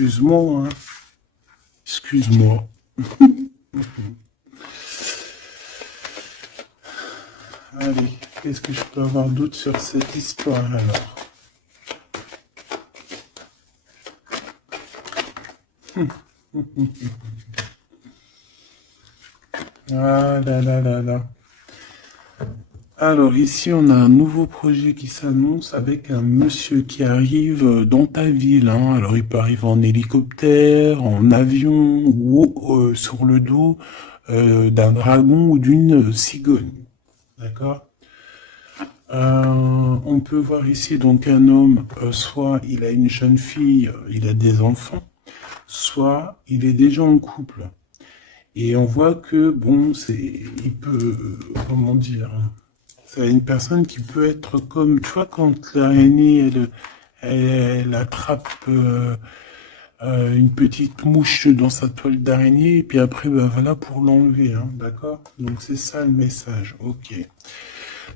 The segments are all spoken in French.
Excuse-moi, hein. Excuse-moi. Allez, qu'est-ce que je peux avoir d'autre sur cette histoire alors? Ah là là là là. Alors ici, on a un nouveau projet qui s'annonce avec un monsieur qui arrive dans ta ville, hein. Alors il peut arriver en hélicoptère, en avion ou sur le dos d'un dragon ou d'une cigogne. D'accord? On peut voir ici donc un homme, soit il a une jeune fille, il a des enfants, soit il est déjà en couple. Et on voit que, bon, il peut, comment dire, c'est une personne qui peut être comme, tu vois, quand l'araignée, elle attrape une petite mouche dans sa toile d'araignée, et puis après, ben voilà, pour l'enlever, hein, d'accord? Donc c'est ça le message, ok.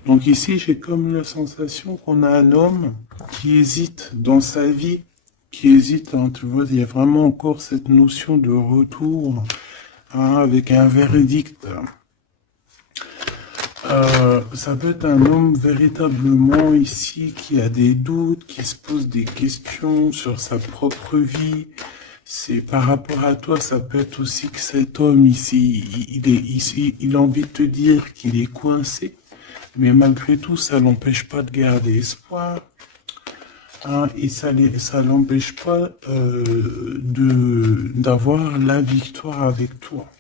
Donc ici, j'ai comme la sensation qu'on a un homme qui hésite dans sa vie, qui hésite, hein, tu vois, il y a vraiment encore cette notion de retour, hein, avec un verdict. Ça peut être un homme véritablement ici qui a des doutes, qui se pose des questions sur sa propre vie. C'est par rapport à toi, ça peut être aussi que cet homme ici, il est ici, il a envie de te dire qu'il est coincé, mais malgré tout, ça l'empêche pas de garder espoir. Hein, et ça l'empêche pas d'avoir la victoire avec toi.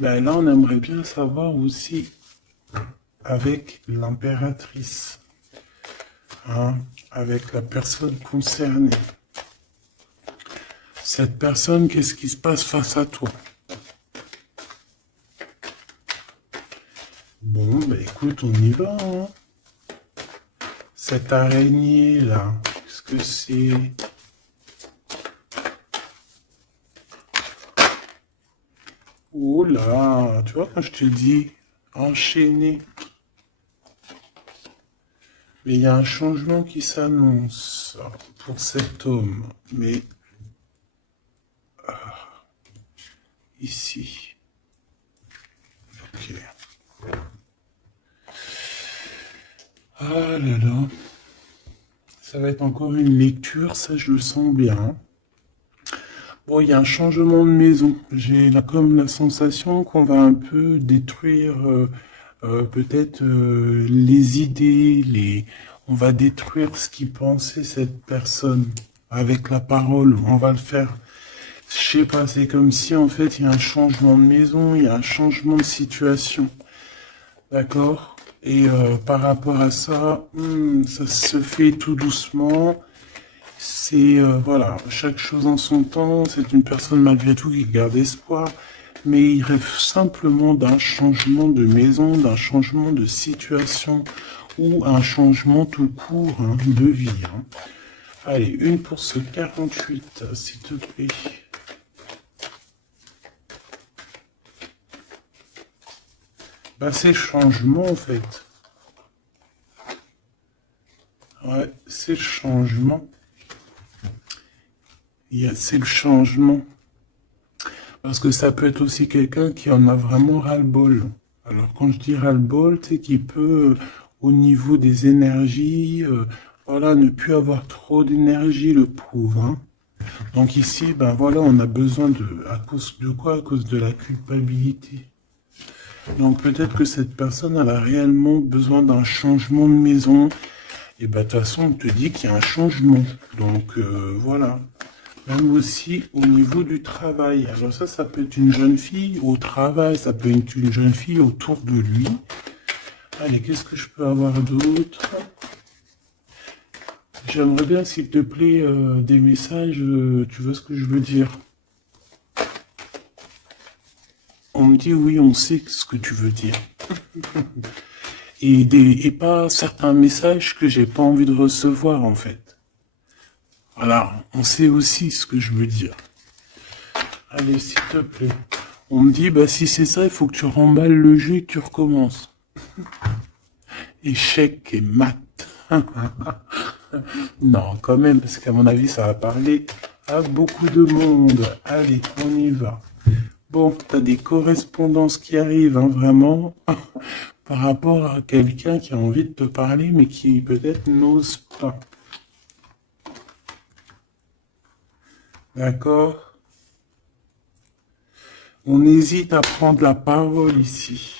Ben là, on aimerait bien savoir aussi avec l'impératrice, hein, avec la personne concernée. Cette personne, qu'est-ce qui se passe face à toi? Bon, ben écoute, on y va, hein. Cette araignée-là, qu'est-ce que c'est? Oh là, tu vois, quand je te dis enchaîné, mais il y a un changement qui s'annonce pour cet homme. Mais ici, ok. Ah là là, ça va être encore une lecture, ça je le sens bien. Bon, il y a un changement de maison. J'ai là comme la sensation qu'on va un peu détruire peut-être les idées, on va détruire ce qui pensait cette personne avec la parole. On va le faire. Je sais pas, c'est comme si en fait il y a un changement de maison, il y a un changement de situation. D'accord? Et par rapport à ça, ça se fait tout doucement. C'est, voilà, chaque chose en son temps. C'est une personne malgré tout qui garde espoir. Mais il rêve simplement d'un changement de maison, d'un changement de situation ou un changement tout court, hein, de vie, hein. Allez, une pour ce 48, s'il te plaît. Bah, c'est changement en fait. Ouais, c'est le changement. C'est le changement. Parce que ça peut être aussi quelqu'un qui en a vraiment ras-le-bol. Alors quand je dis ras-le-bol, c'est qu'il peut, au niveau des énergies, voilà, ne plus avoir trop d'énergie, le pauvre, hein. Donc ici, ben voilà, on a besoin à cause de quoi? À cause de la culpabilité. Donc peut-être que cette personne, elle a réellement besoin d'un changement de maison. Et ben de toute façon, on te dit qu'il y a un changement. Donc voilà. Même aussi au niveau du travail. Alors ça peut être une jeune fille au travail, ça peut être une jeune fille autour de lui. Allez, qu'est-ce que je peux avoir d'autre? J'aimerais bien, s'il te plaît, des messages, tu vois ce que je veux dire? On me dit oui, on sait ce que tu veux dire. Et pas certains messages que j'ai pas envie de recevoir, en fait. Voilà, on sait aussi ce que je veux dire. Allez, s'il te plaît. On me dit, bah si c'est ça, il faut que tu remballes le jeu et que tu recommences. Échec et maths. Non, quand même, parce qu'à mon avis, ça va parler à beaucoup de monde. Allez, on y va. Bon, t'as des correspondances qui arrivent, hein, vraiment, par rapport à quelqu'un qui a envie de te parler, mais qui peut-être n'ose pas. D'accord? On hésite à prendre la parole ici.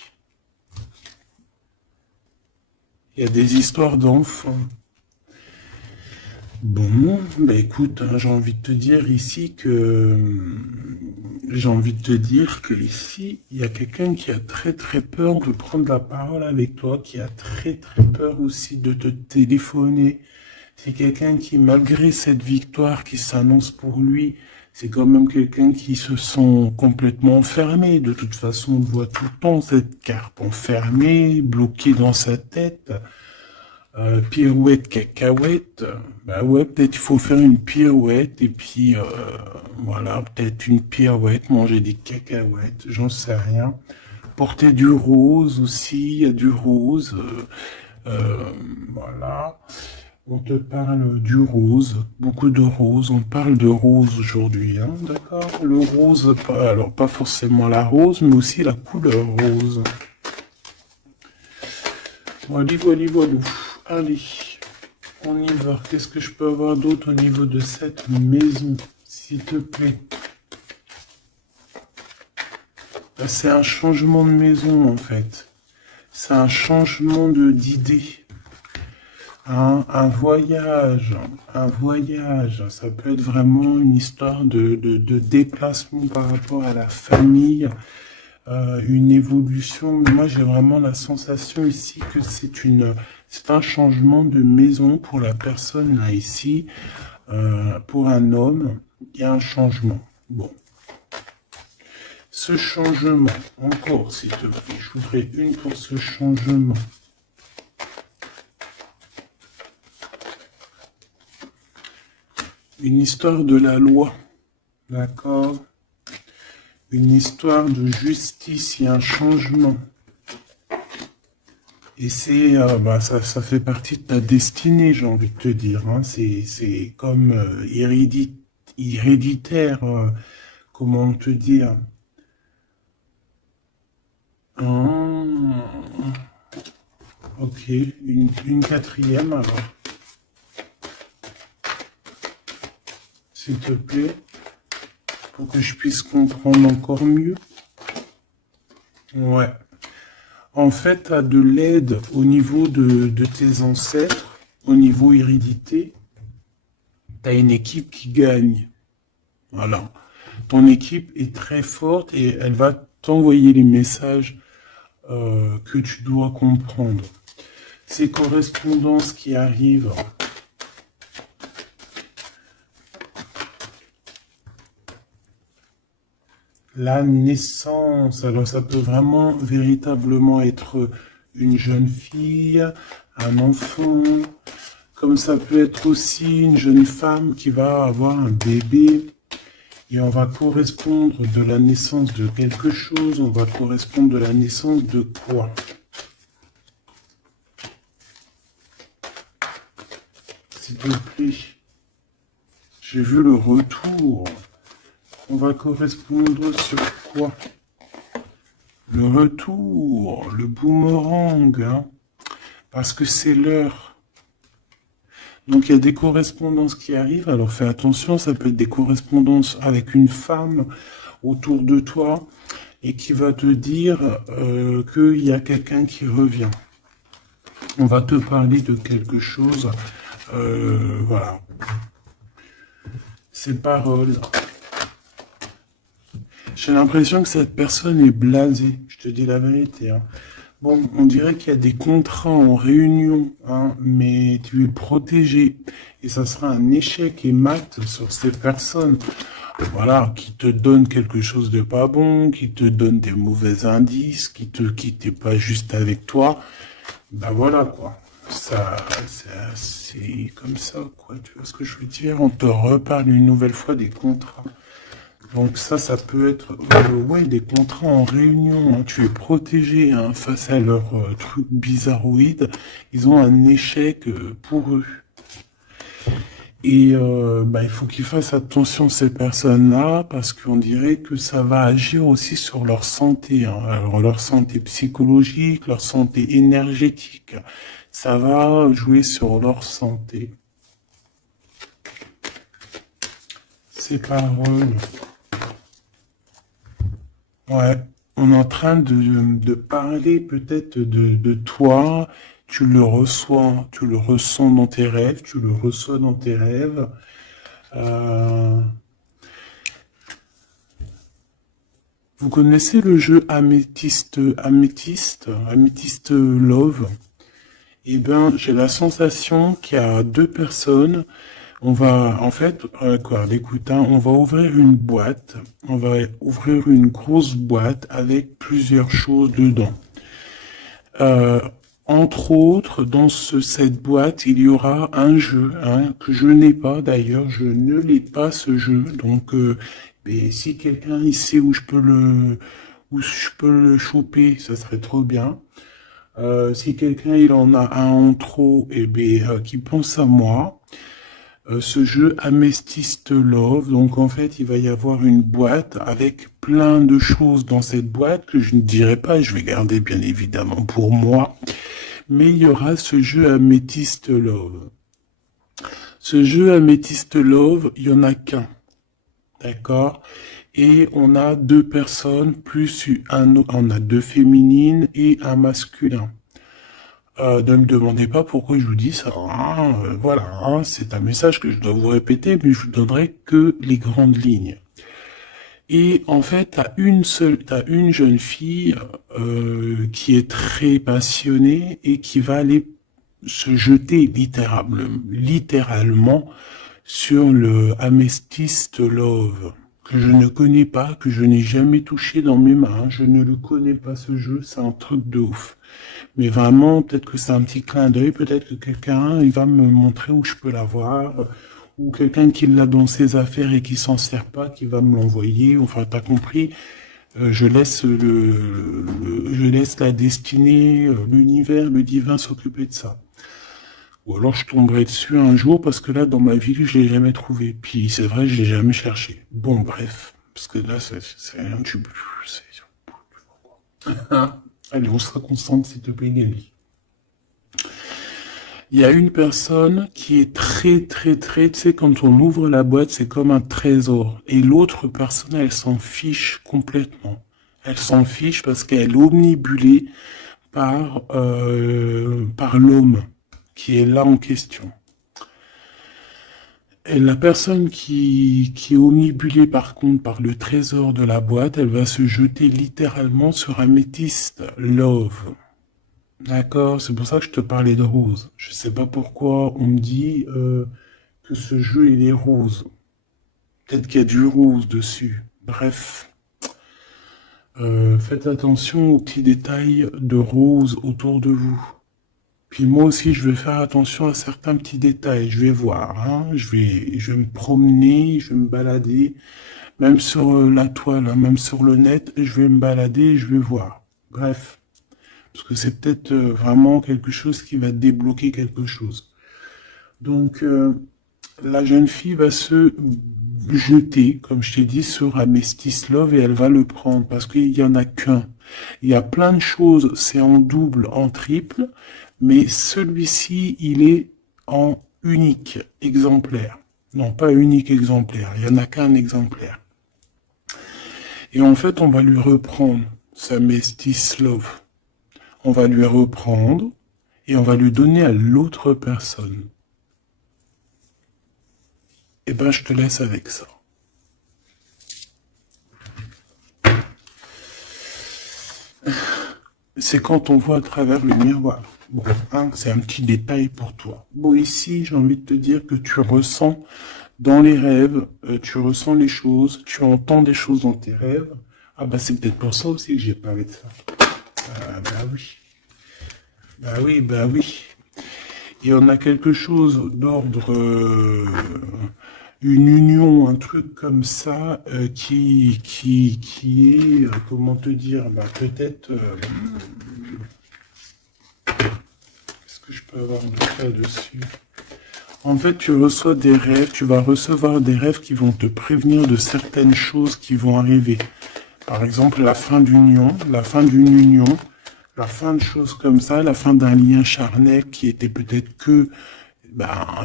Il y a des histoires d'enfants. Bon, bah écoute, hein, j'ai envie de te dire ici que ici, il y a quelqu'un qui a très très peur de prendre la parole avec toi, qui a très très peur aussi de te téléphoner. C'est quelqu'un qui, malgré cette victoire qui s'annonce pour lui, c'est quand même quelqu'un qui se sent complètement enfermé. De toute façon, on voit tout le temps cette carte enfermée, bloquée dans sa tête. Pirouette, cacahuète, bah ouais, peut-être il faut faire une pirouette et puis voilà, peut-être une pirouette, manger des cacahuètes, j'en sais rien. Porter du rose aussi, il y a du rose, voilà. On te parle du rose, beaucoup de rose, on parle de rose aujourd'hui, hein, d'accord? Le rose, alors pas forcément la rose, mais aussi la couleur rose. Voilà, voilà. Allez, on y va. Qu'est-ce que je peux avoir d'autre au niveau de cette maison, s'il te plaît? C'est un changement de maison, en fait. C'est un changement d'idée. Un voyage. Ça peut être vraiment une histoire de déplacement par rapport à la famille. Une évolution. Mais moi, j'ai vraiment la sensation ici que c'est un changement de maison pour la personne là ici. Pour un homme, il y a un changement. Bon. Ce changement, encore s'il te plaît, je voudrais une pour ce changement. Une histoire de la loi, d'accord? Une histoire de justice, il y a un changement. Et c'est, ça fait partie de ta destinée, j'ai envie de te dire. Hein. C'est comme héréditaire, comment te dire. Ok, une quatrième alors. S'il te plaît, pour que je puisse comprendre encore mieux. Ouais. En fait, tu as de l'aide au niveau de tes ancêtres, au niveau hérédité. Tu as une équipe qui gagne. Voilà. Ton équipe est très forte et elle va t'envoyer les messages que tu dois comprendre. Ces correspondances qui arrivent. La naissance, alors ça peut vraiment véritablement être une jeune fille, un enfant, comme ça peut être aussi une jeune femme qui va avoir un bébé, et on va correspondre de la naissance de quelque chose, on va correspondre de la naissance de quoi? S'il te plaît, j'ai vu le retour. On va correspondre sur quoi? Le retour, le boomerang, hein, parce que c'est l'heure. Donc il y a des correspondances qui arrivent, alors fais attention, ça peut être des correspondances avec une femme autour de toi et qui va te dire qu'il y a quelqu'un qui revient. On va te parler de quelque chose, voilà. Ces paroles. J'ai l'impression que cette personne est blasée, je te dis la vérité. Hein. Bon, on dirait qu'il y a des contrats en réunion, hein, mais tu es protégé. Et ça sera un échec et mat sur ces personnes, voilà, qui te donnent quelque chose de pas bon, qui te donnent des mauvais indices, qui te quittent pas juste avec toi. Ben voilà, quoi. Ça, c'est comme ça, quoi. Tu vois ce que je veux dire? On te reparle une nouvelle fois des contrats. Donc ça peut être ouais, des contrats en réunion. Hein. Tu es protégé hein, face à leurs trucs bizarroïdes. Ils ont un échec pour eux. Et il faut qu'ils fassent attention ces personnes-là parce qu'on dirait que ça va agir aussi sur leur santé, hein. Alors, leur santé psychologique, leur santé énergétique. Ça va jouer sur leur santé. Ces paroles. Ouais, on est en train de parler peut-être de toi, tu le ressens dans tes rêves, tu le reçois dans tes rêves. Euh, vous connaissez le jeu Améthyste Love? Eh bien, j'ai la sensation qu'il y a deux personnes. On va, en fait, écoute, hein, on va ouvrir une boîte. On va ouvrir une grosse boîte avec plusieurs choses dedans. Euh, Entre autres, dans cette boîte, il y aura un jeu, hein, que je n'ai pas d'ailleurs. Je ne l'ai pas ce jeu. Donc, mais si quelqu'un il sait où je peux le choper, ça serait trop bien. Si quelqu'un il en a un en trop, et qui pense à moi. Ce jeu Amethyst Love, donc en fait il va y avoir une boîte avec plein de choses dans cette boîte que je ne dirai pas, je vais garder bien évidemment pour moi, mais il y aura ce jeu Amethyst Love. Ce jeu Amethyst Love, il y en a qu'un, d'accord? Et on a deux personnes plus on a deux féminines et un masculin. Ne me demandez pas pourquoi je vous dis ça, hein. Voilà, hein, c'est un message que je dois vous répéter, mais je vous donnerai que les grandes lignes. Et en fait, t'as une jeune fille qui est très passionnée et qui va aller se jeter littéralement sur le Amethyst Love, que je ne connais pas, que je n'ai jamais touché dans mes mains. Je ne le connais pas ce jeu, c'est un truc de ouf. Mais vraiment, peut-être que c'est un petit clin d'œil, peut-être que quelqu'un, il va me montrer où je peux l'avoir, ou quelqu'un qui l'a dans ses affaires et qui s'en sert pas, qui va me l'envoyer. Enfin, t'as compris. Je laisse la destinée, l'univers, le divin s'occuper de ça. Ou alors je tomberai dessus un jour parce que là, dans ma vie, je l'ai jamais trouvé. Puis c'est vrai, je l'ai jamais cherché. Bon, bref, parce que là, c'est rien du tout. Allez, on se concentre, s'il te plaît, Gabi. Il y a une personne qui est très, tu sais, quand on ouvre la boîte, c'est comme un trésor. Et l'autre personne, elle s'en fiche complètement. Elle s'en fiche parce qu'elle est omnibulée par l'homme qui est là en question. Et la personne qui est omnibulée par contre par le trésor de la boîte, elle va se jeter littéralement sur Amethyst Love. D'accord, c'est pour ça que je te parlais de rose. Je sais pas pourquoi on me dit que ce jeu il est rose. Peut-être qu'il y a du rose dessus. Bref, faites attention aux petits détails de rose autour de vous. Puis moi aussi, je vais faire attention à certains petits détails. Je vais voir, hein. Je vais me promener, je vais me balader, même sur la toile, hein, même sur le net, je vais me balader, je vais voir. Bref. Parce que c'est peut-être vraiment quelque chose qui va débloquer quelque chose. Donc, la jeune fille va se jeter, comme je t'ai dit, sur Amethyst Love et elle va le prendre parce qu'il n'y en a qu'un. Il y a plein de choses, c'est en double, en triple, mais celui-ci, il est en unique exemplaire. Non, pas unique exemplaire, il n'y en a qu'un exemplaire. Et en fait, on va lui reprendre sa Amethyst Love. On va lui reprendre et on va lui donner à l'autre personne. Eh ben, je te laisse avec ça. C'est quand on voit à travers le miroir. Bon, hein, c'est un petit détail pour toi. Bon, ici, j'ai envie de te dire que tu ressens dans les rêves, tu ressens les choses, tu entends des choses dans tes rêves. Ah bah c'est peut-être pour ça aussi que j'ai parlé de ça. Ah bah oui. Bah oui, bah oui. Et on a quelque chose d'ordre, une union, un truc comme ça, qui est, comment te dire, bah peut-être, est-ce que je peux avoir le cas dessus? En fait, tu reçois des rêves, tu vas recevoir des rêves qui vont te prévenir de certaines choses qui vont arriver. Par exemple, la fin d'union, la fin d'une union, la fin de choses comme ça, la fin d'un lien charnel qui était peut-être que,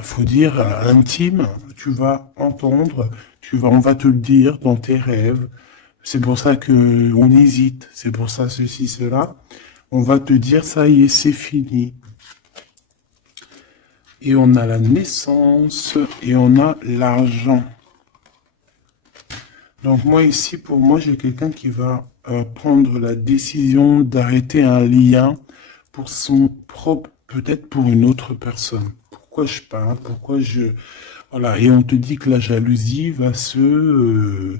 faut dire, intime. Tu vas entendre, on va te le dire dans tes rêves. C'est pour ça que on hésite, c'est pour ça ceci, cela. On va te dire, ça y est, c'est fini. Et on a la naissance et on a l'argent. Donc moi ici, pour moi, j'ai quelqu'un qui va prendre la décision d'arrêter un lien pour son propre, peut-être pour une autre personne. Pourquoi je parle, Voilà, et on te dit que la jalousie va se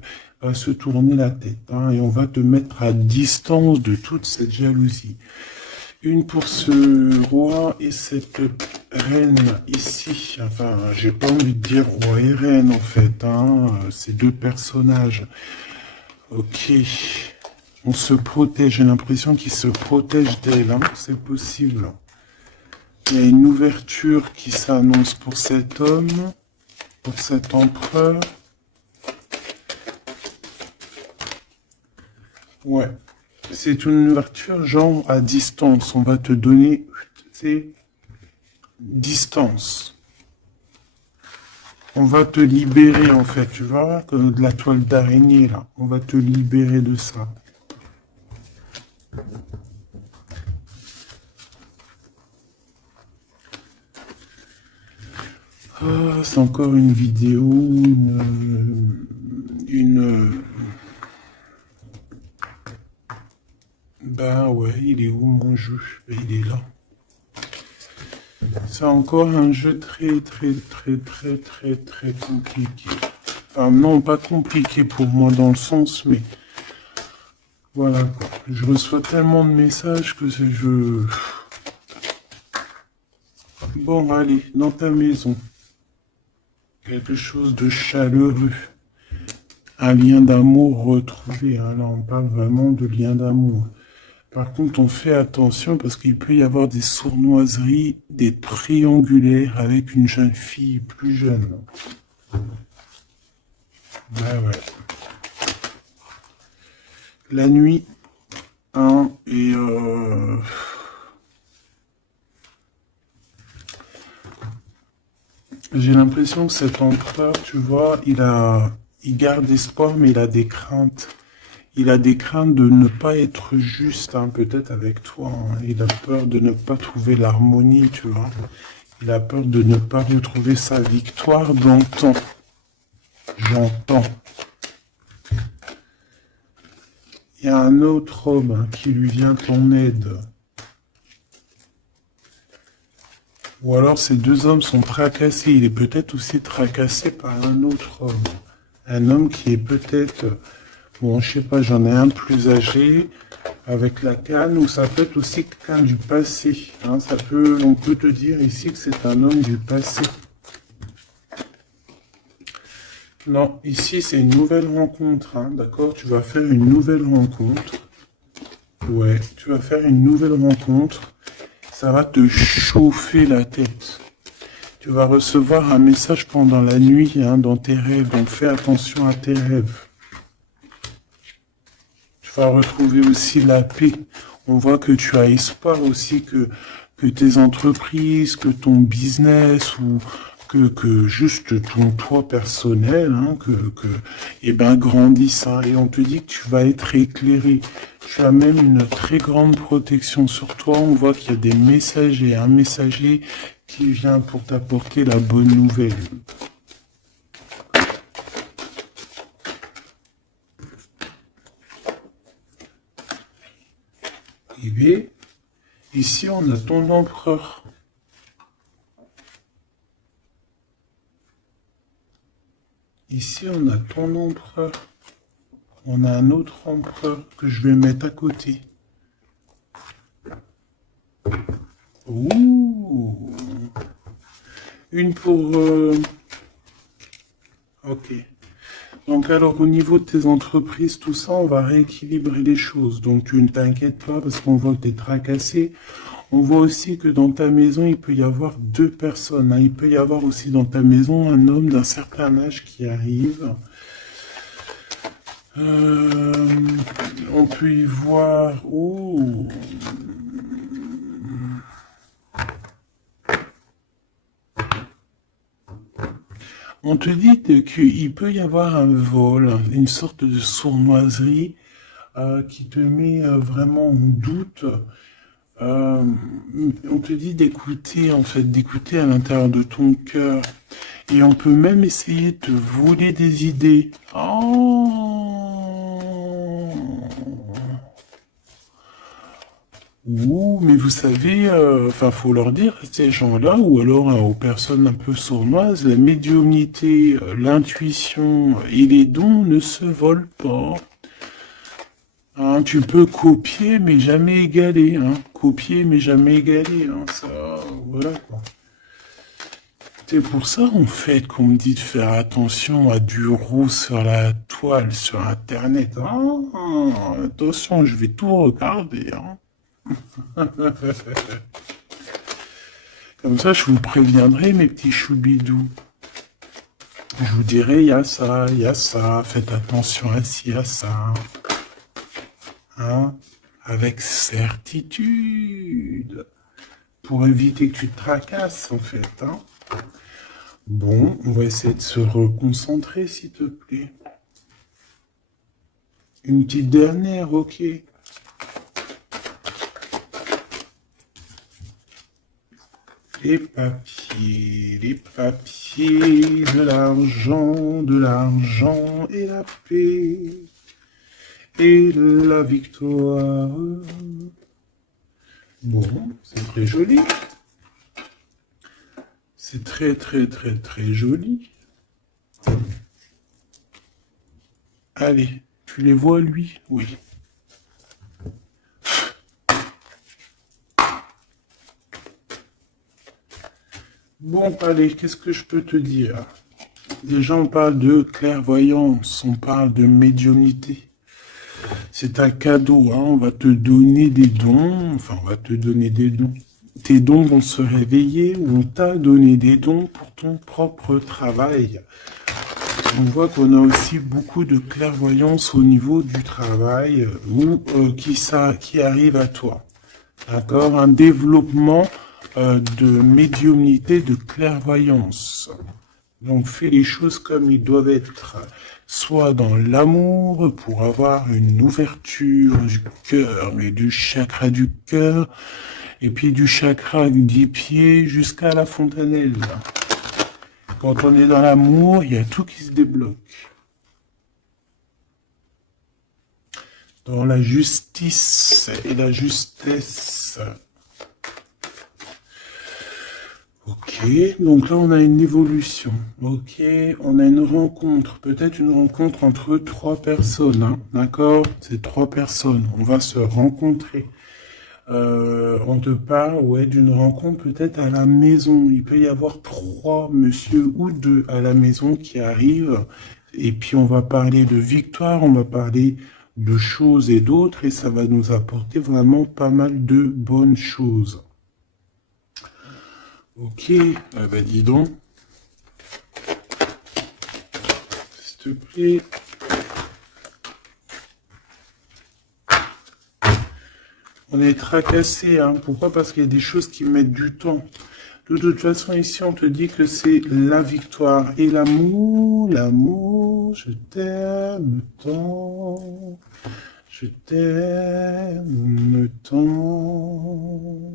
tourner la tête, hein, et on va te mettre à distance de toute cette jalousie. Une pour ce roi et cette reine ici. Enfin, j'ai pas envie de dire roi et reine en fait, hein. Ces deux personnages. Ok. On se protège. J'ai l'impression qu'ils se protègent d'elle, hein. C'est possible. Il y a une ouverture qui s'annonce pour cet homme, pour cet empereur. Ouais. C'est une ouverture genre à distance. On va te donner, distance. On va te libérer en fait, tu vois, comme de la toile d'araignée là. On va te libérer de ça. Ah, c'est encore une vidéo, Ben ouais, il est où mon jeu? Il est là. C'est encore un jeu très compliqué. Enfin non, pas compliqué pour moi dans le sens, mais voilà quoi. Je reçois tellement de messages que c'est je... Bon, allez, dans ta maison. Quelque chose de chaleureux. Un lien d'amour retrouvé. Hein. Là, on parle vraiment de lien d'amour. Par contre, on fait attention parce qu'il peut y avoir des sournoiseries, des triangulaires avec une jeune fille plus jeune. Ouais. La nuit, hein, et j'ai l'impression que cet empereur, tu vois, il garde espoir, mais il a des craintes. Il a des craintes de ne pas être juste, hein, peut-être avec toi. Hein. Il a peur de ne pas trouver l'harmonie, tu vois. Il a peur de ne pas retrouver sa victoire dans le temps. J'entends. Il y a un autre homme, hein, qui lui vient en aide. Ou alors ces deux hommes sont tracassés. Il est peut-être aussi tracassé par un autre homme. Un homme qui est peut-être... Bon, je sais pas, j'en ai un plus âgé, avec la canne, ou ça peut être aussi quelqu'un du passé. Hein, on peut te dire ici que c'est un homme du passé. Non, ici c'est une nouvelle rencontre, hein, d'accord? Tu vas faire une nouvelle rencontre. Ouais, tu vas faire une nouvelle rencontre. Ça va te chauffer la tête. Tu vas recevoir un message pendant la nuit, hein, dans tes rêves, donc fais attention à tes rêves. Tu vas retrouver aussi la paix. On voit que tu as espoir aussi que tes entreprises, que ton business ou que juste ton toi personnel, hein, grandisse. Hein, et on te dit que tu vas être éclairé. Tu as même une très grande protection sur toi. On voit qu'il y a des messagers, un messager qui vient pour t'apporter la bonne nouvelle. Et bien, ici, on a ton empereur. Ici, on a ton empereur. On a un autre empereur que je vais mettre à côté. Ouh. Une pour... Ok. Donc alors au niveau de tes entreprises, tout ça, on va rééquilibrer les choses. Donc tu ne t'inquiètes pas parce qu'on voit que tu es tracassé. On voit aussi que dans ta maison, il peut y avoir deux personnes, hein. Il peut y avoir aussi dans ta maison un homme d'un certain âge qui arrive. On peut y voir... Oh, on te dit qu'il peut y avoir un vol, une sorte de sournoiserie qui te met vraiment en doute. On te dit d'écouter, en fait, d'écouter à l'intérieur de ton cœur. Et on peut même essayer de te voler des idées. Oh! Ouh, mais vous savez, enfin, faut leur dire à ces gens-là, ou alors aux personnes un peu sournoises, la médiumnité, l'intuition et les dons ne se volent pas. Hein, tu peux copier, mais jamais égaler. Hein. Copier, mais jamais égaler. Hein. Ça, voilà quoi. C'est pour ça, en fait, qu'on me dit de faire attention à du roux sur la toile, sur Internet. Ah, attention, je vais tout regarder. Hein. Comme ça, je vous préviendrai, mes petits choubidous. Je vous dirai, il y a ça, faites attention à ci, à ça. Hein, avec certitude. Pour éviter que tu te tracasses, en fait. Hein. Bon, on va essayer de se reconcentrer, s'il te plaît. Une petite dernière, ok. Les papiers, de l'argent et la paix. Et la victoire. Bon, c'est très joli. C'est très, très, très, très joli. Allez, tu les vois, lui? Oui. Bon, allez, qu'est-ce que je peux te dire? Déjà, on parle de clairvoyance, on parle de médiumnité. C'est un cadeau, hein, on va te donner des dons, enfin, on va te donner des dons. Tes dons vont se réveiller, ou on t'a donné des dons pour ton propre travail. On voit qu'on a aussi beaucoup de clairvoyance au niveau du travail, qui arrive à toi. D'accord? Un développement de médiumnité, de clairvoyance. Donc, fais les choses comme ils doivent être. Soit dans l'amour, pour avoir une ouverture du cœur, mais du chakra du cœur, et puis du chakra des pieds jusqu'à la fontanelle. Quand on est dans l'amour, il y a tout qui se débloque. Dans la justice et la justesse. Ok, donc là on a une évolution. Ok, on a une rencontre, peut-être une rencontre entre trois personnes, hein, d'accord? C'est trois personnes, on va se rencontrer. On te parle, ouais, d'une rencontre peut-être à la maison. Il peut y avoir trois monsieur ou deux à la maison qui arrivent. Et puis on va parler de victoire, on va parler de choses et d'autres, et ça va nous apporter vraiment pas mal de bonnes choses. Ok, bah dis donc. S'il te plaît. On est tracassé, hein. Pourquoi? Parce qu'il y a des choses qui mettent du temps. De toute façon, ici, on te dit que c'est la victoire et l'amour. L'amour, je t'aime tant. Je t'aime tant.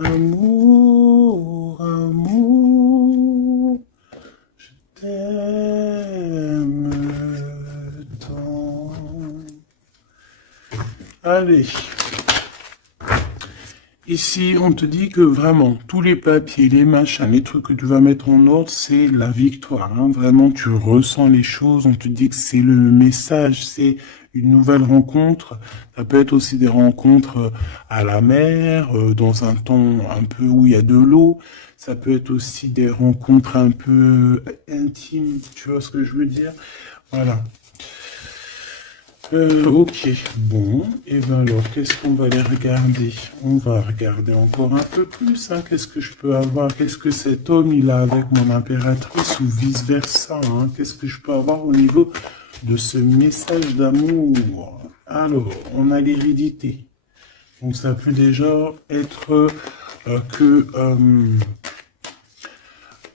Amour, amour, je t'aime tant. Allez. Ici, on te dit que vraiment, tous les papiers, les machins, les trucs que tu vas mettre en ordre, c'est la victoire. Hein. Vraiment, tu ressens les choses, on te dit que c'est le message, c'est une nouvelle rencontre. Ça peut être aussi des rencontres à la mer, dans un temps un peu où il y a de l'eau. Ça peut être aussi des rencontres un peu intimes, tu vois ce que je veux dire? Voilà. Ok, bon, et ben alors, qu'est-ce qu'on va aller regarder? On va regarder encore un peu plus, hein. Qu'est-ce que je peux avoir? Qu'est-ce que cet homme, il a avec mon impératrice ou vice-versa, hein? Qu'est-ce que je peux avoir au niveau de ce message d'amour? Alors, on a l'hérédité. Donc, ça peut déjà être que...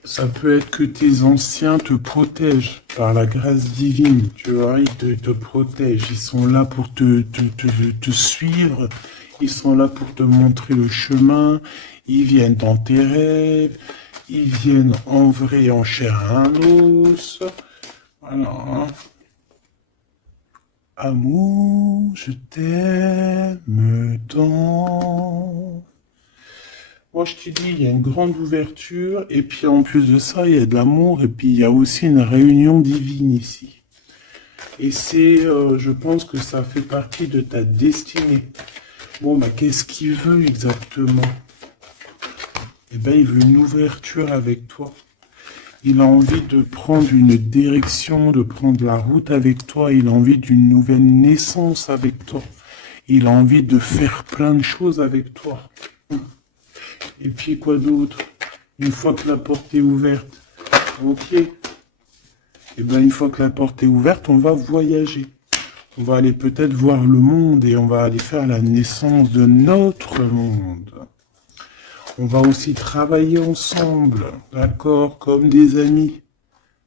ça peut être que tes anciens te protègent par la grâce divine, tu vois, ils te protègent, ils sont là pour te suivre, ils sont là pour te montrer le chemin, ils viennent dans tes rêves, ils viennent en vrai, en chair et en os. Voilà, hein. Amour, je t'aime tant. Moi, je te dis, il y a une grande ouverture, et puis en plus de ça, il y a de l'amour, et puis il y a aussi une réunion divine ici. Et c'est, je pense que ça fait partie de ta destinée. Bon, bah, qu'est-ce qu'il veut exactement? Eh ben, il veut une ouverture avec toi. Il a envie de prendre une direction, de prendre la route avec toi. Il a envie d'une nouvelle naissance avec toi. Il a envie de faire plein de choses avec toi. Et puis quoi d'autre? Une fois que la porte est ouverte, ok. Et bien une fois que la porte est ouverte, on va voyager. On va aller peut-être voir le monde et on va aller faire la naissance de notre monde. On va aussi travailler ensemble, d'accord, comme des amis,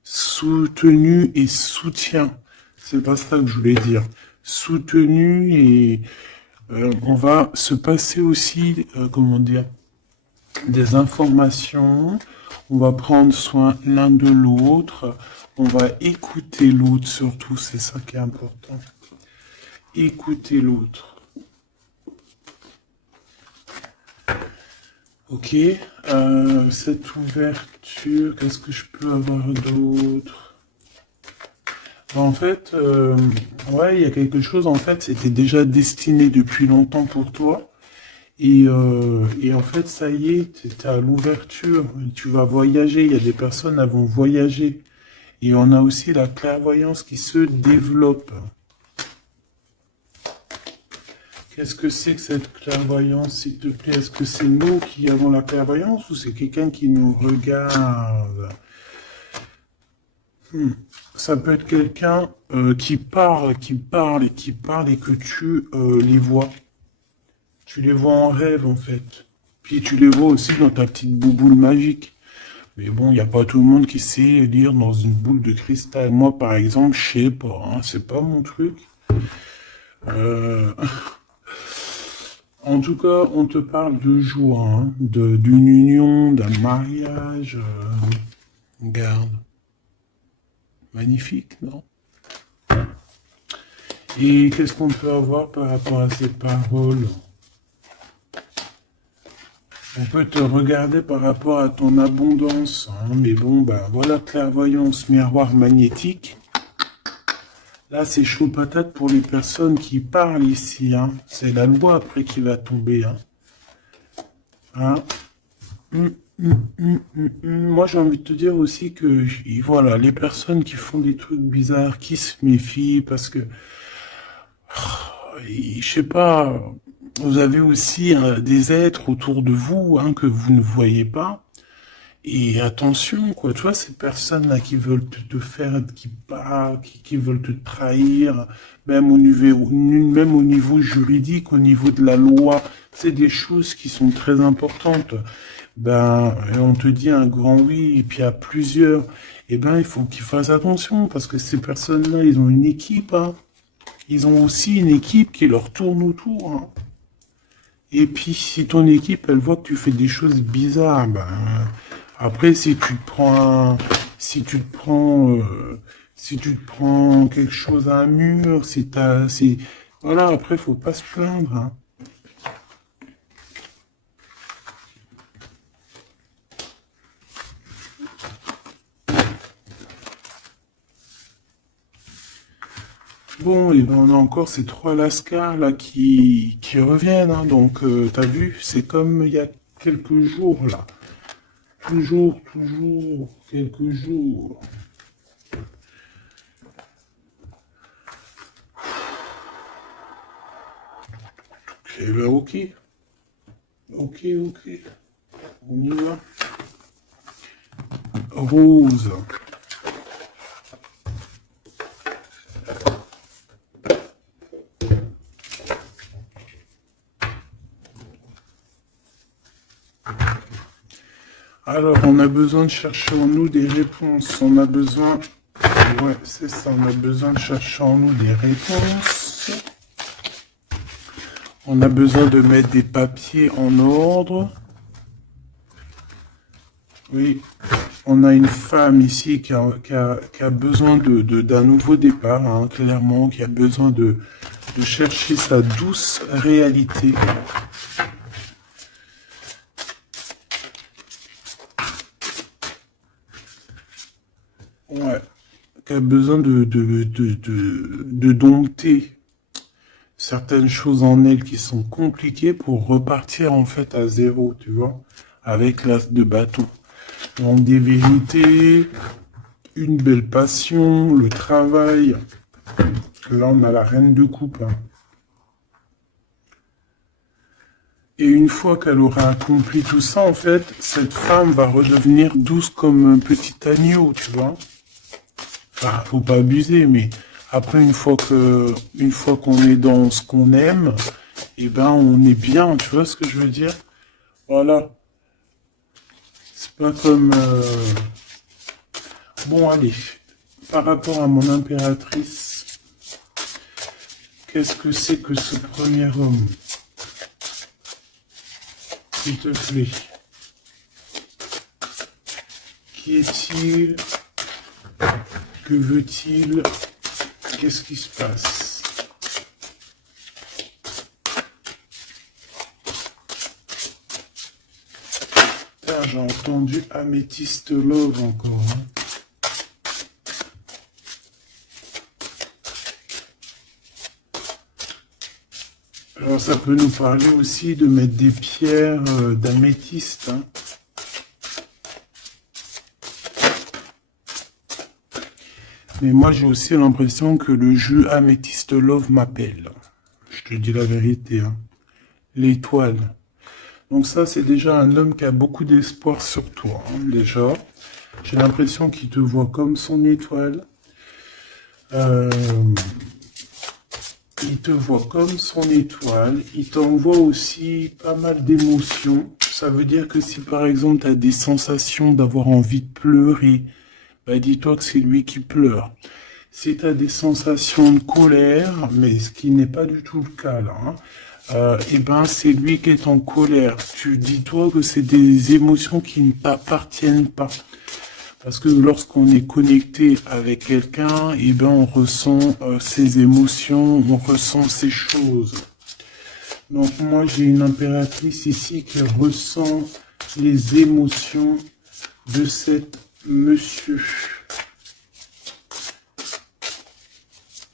soutenus et soutien. C'est pas ça que je voulais dire. Soutenus et on va se passer aussi, comment dire, des informations, on va prendre soin l'un de l'autre, on va écouter l'autre surtout, c'est ça qui est important. Écouter l'autre. Ok, cette ouverture, qu'est-ce que je peux avoir d'autre? En fait, ouais, il y a quelque chose, en fait, c'était déjà destiné depuis longtemps pour toi. Et en fait, ça y est, tu es à l'ouverture, tu vas voyager, il y a des personnes qui vont voyager. Et on a aussi la clairvoyance qui se développe. Qu'est-ce que c'est que cette clairvoyance, s'il te plaît? Est-ce que c'est nous qui avons la clairvoyance ou c'est quelqu'un qui nous regarde? Ça peut être quelqu'un qui parle et que tu les vois. Tu les vois en rêve, en fait. Puis tu les vois aussi dans ta petite bouboule magique. Mais bon, il n'y a pas tout le monde qui sait lire dans une boule de cristal. Moi, par exemple, je sais pas, hein, c'est pas mon truc. Euh, En tout cas, on te parle de joie, hein, d'une union, d'un mariage. Regarde. Magnifique, non? Et qu'est-ce qu'on peut avoir par rapport à ces paroles? On peut te regarder par rapport à ton abondance, hein, mais bon, bah voilà, clairvoyance, miroir magnétique. Là, c'est chaud patate pour les personnes qui parlent ici, hein. C'est la loi après qui va tomber, hein. Hein. Moi, j'ai envie de te dire aussi que, voilà, les personnes qui font des trucs bizarres, qui se méfient, parce que, je sais pas, vous avez aussi des êtres autour de vous, hein, que vous ne voyez pas. Et attention, quoi, tu vois, ces personnes-là qui veulent te faire, qui parlent, qui veulent te trahir, même au niveau juridique, au niveau de la loi, c'est des choses qui sont très importantes. Ben, on te dit un grand oui, et puis à plusieurs, eh ben, il faut qu'ils fassent attention, parce que ces personnes-là, ils ont une équipe, hein. Ils ont aussi une équipe qui leur tourne autour, hein. Et puis, si ton équipe, elle voit que tu fais des choses bizarres, ben, après, si tu te prends quelque chose à un mur, voilà, après, faut pas se plaindre, hein. bon, et ben on a encore ces trois lascars là qui reviennent, hein. Donc t'as vu, c'est comme il y a quelques jours là. Toujours, toujours, quelques jours. Eh ben ok, ok, ok. On y va. Rose. Alors, on a besoin de chercher en nous des réponses. On a besoin... Ouais, c'est ça. On a besoin de chercher en nous des réponses. On a besoin de mettre des papiers en ordre. Oui. On a une femme ici qui a besoin d'un nouveau départ, hein, clairement, qui a besoin de chercher sa douce réalité. Ouais, qui a besoin de dompter certaines choses en elle qui sont compliquées pour repartir en fait à zéro, tu vois, avec l'as de bâton. Donc des vérités, une belle passion, le travail. Là, on a la reine de coupe, hein. Et une fois qu'elle aura accompli tout ça, en fait, cette femme va redevenir douce comme un petit agneau, tu vois. Enfin, faut pas abuser, mais après, une fois qu'on est dans ce qu'on aime, eh ben, on est bien, tu vois ce que je veux dire? Voilà. C'est pas comme, bon, allez. Par rapport à mon impératrice, qu'est-ce que c'est que ce premier homme? S'il te plaît. Qui est-il? Que veut-il? Qu'est-ce qui se passe? J'ai entendu Améthyste Love encore, hein. Alors ça peut nous parler aussi de mettre des pierres d'améthyste, hein. Mais moi j'ai aussi l'impression que le jeu Améthyste Love m'appelle. Je te dis la vérité, hein. L'étoile. Donc ça, c'est déjà un homme qui a beaucoup d'espoir sur toi, hein, déjà. J'ai l'impression qu'il te voit comme son étoile. Il te voit comme son étoile. Il t'envoie aussi pas mal d'émotions. Ça veut dire que si par exemple tu as des sensations d'avoir envie de pleurer, bah dis-toi que c'est lui qui pleure. Si tu as des sensations de colère, mais ce qui n'est pas du tout le cas là, hein, eh ben c'est lui qui est en colère. Tu dis-toi que c'est des émotions qui ne t'appartiennent pas. Parce que lorsqu'on est connecté avec quelqu'un, eh ben on ressent ses émotions, on ressent ses choses. Donc moi j'ai une impératrice ici qui ressent les émotions de cet monsieur.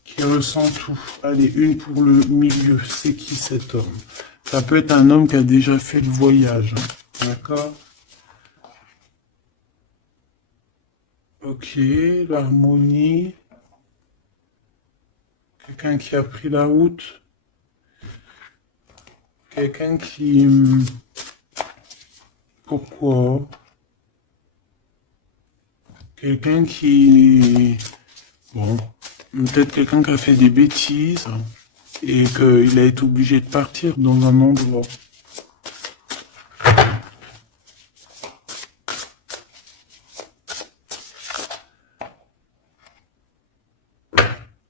Qui ressent tout. Allez, une pour le milieu. C'est qui cet homme? Ça peut être un homme qui a déjà fait le voyage, hein. D'accord? Ok, l'harmonie. Quelqu'un qui a pris la route. Quelqu'un qui... Pourquoi? Quelqu'un qui... Bon, peut-être quelqu'un qui a fait des bêtises et qu'il a été obligé de partir dans un endroit.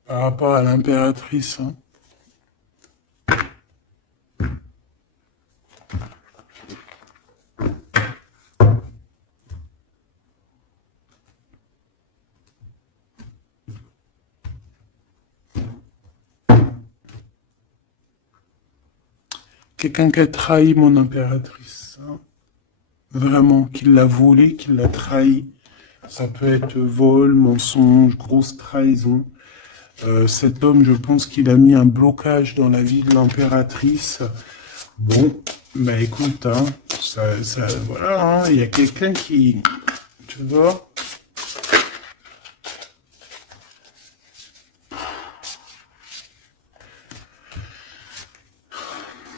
Par rapport à l'impératrice, hein. Quelqu'un qui a trahi mon impératrice, hein. Vraiment, qui l'a volé, qui l'a trahi. Ça peut être vol, mensonge, grosse trahison. Cet homme, je pense qu'il a mis un blocage dans la vie de l'impératrice. Bon, bah écoute, hein, voilà, hein, il y a quelqu'un qui, tu vois.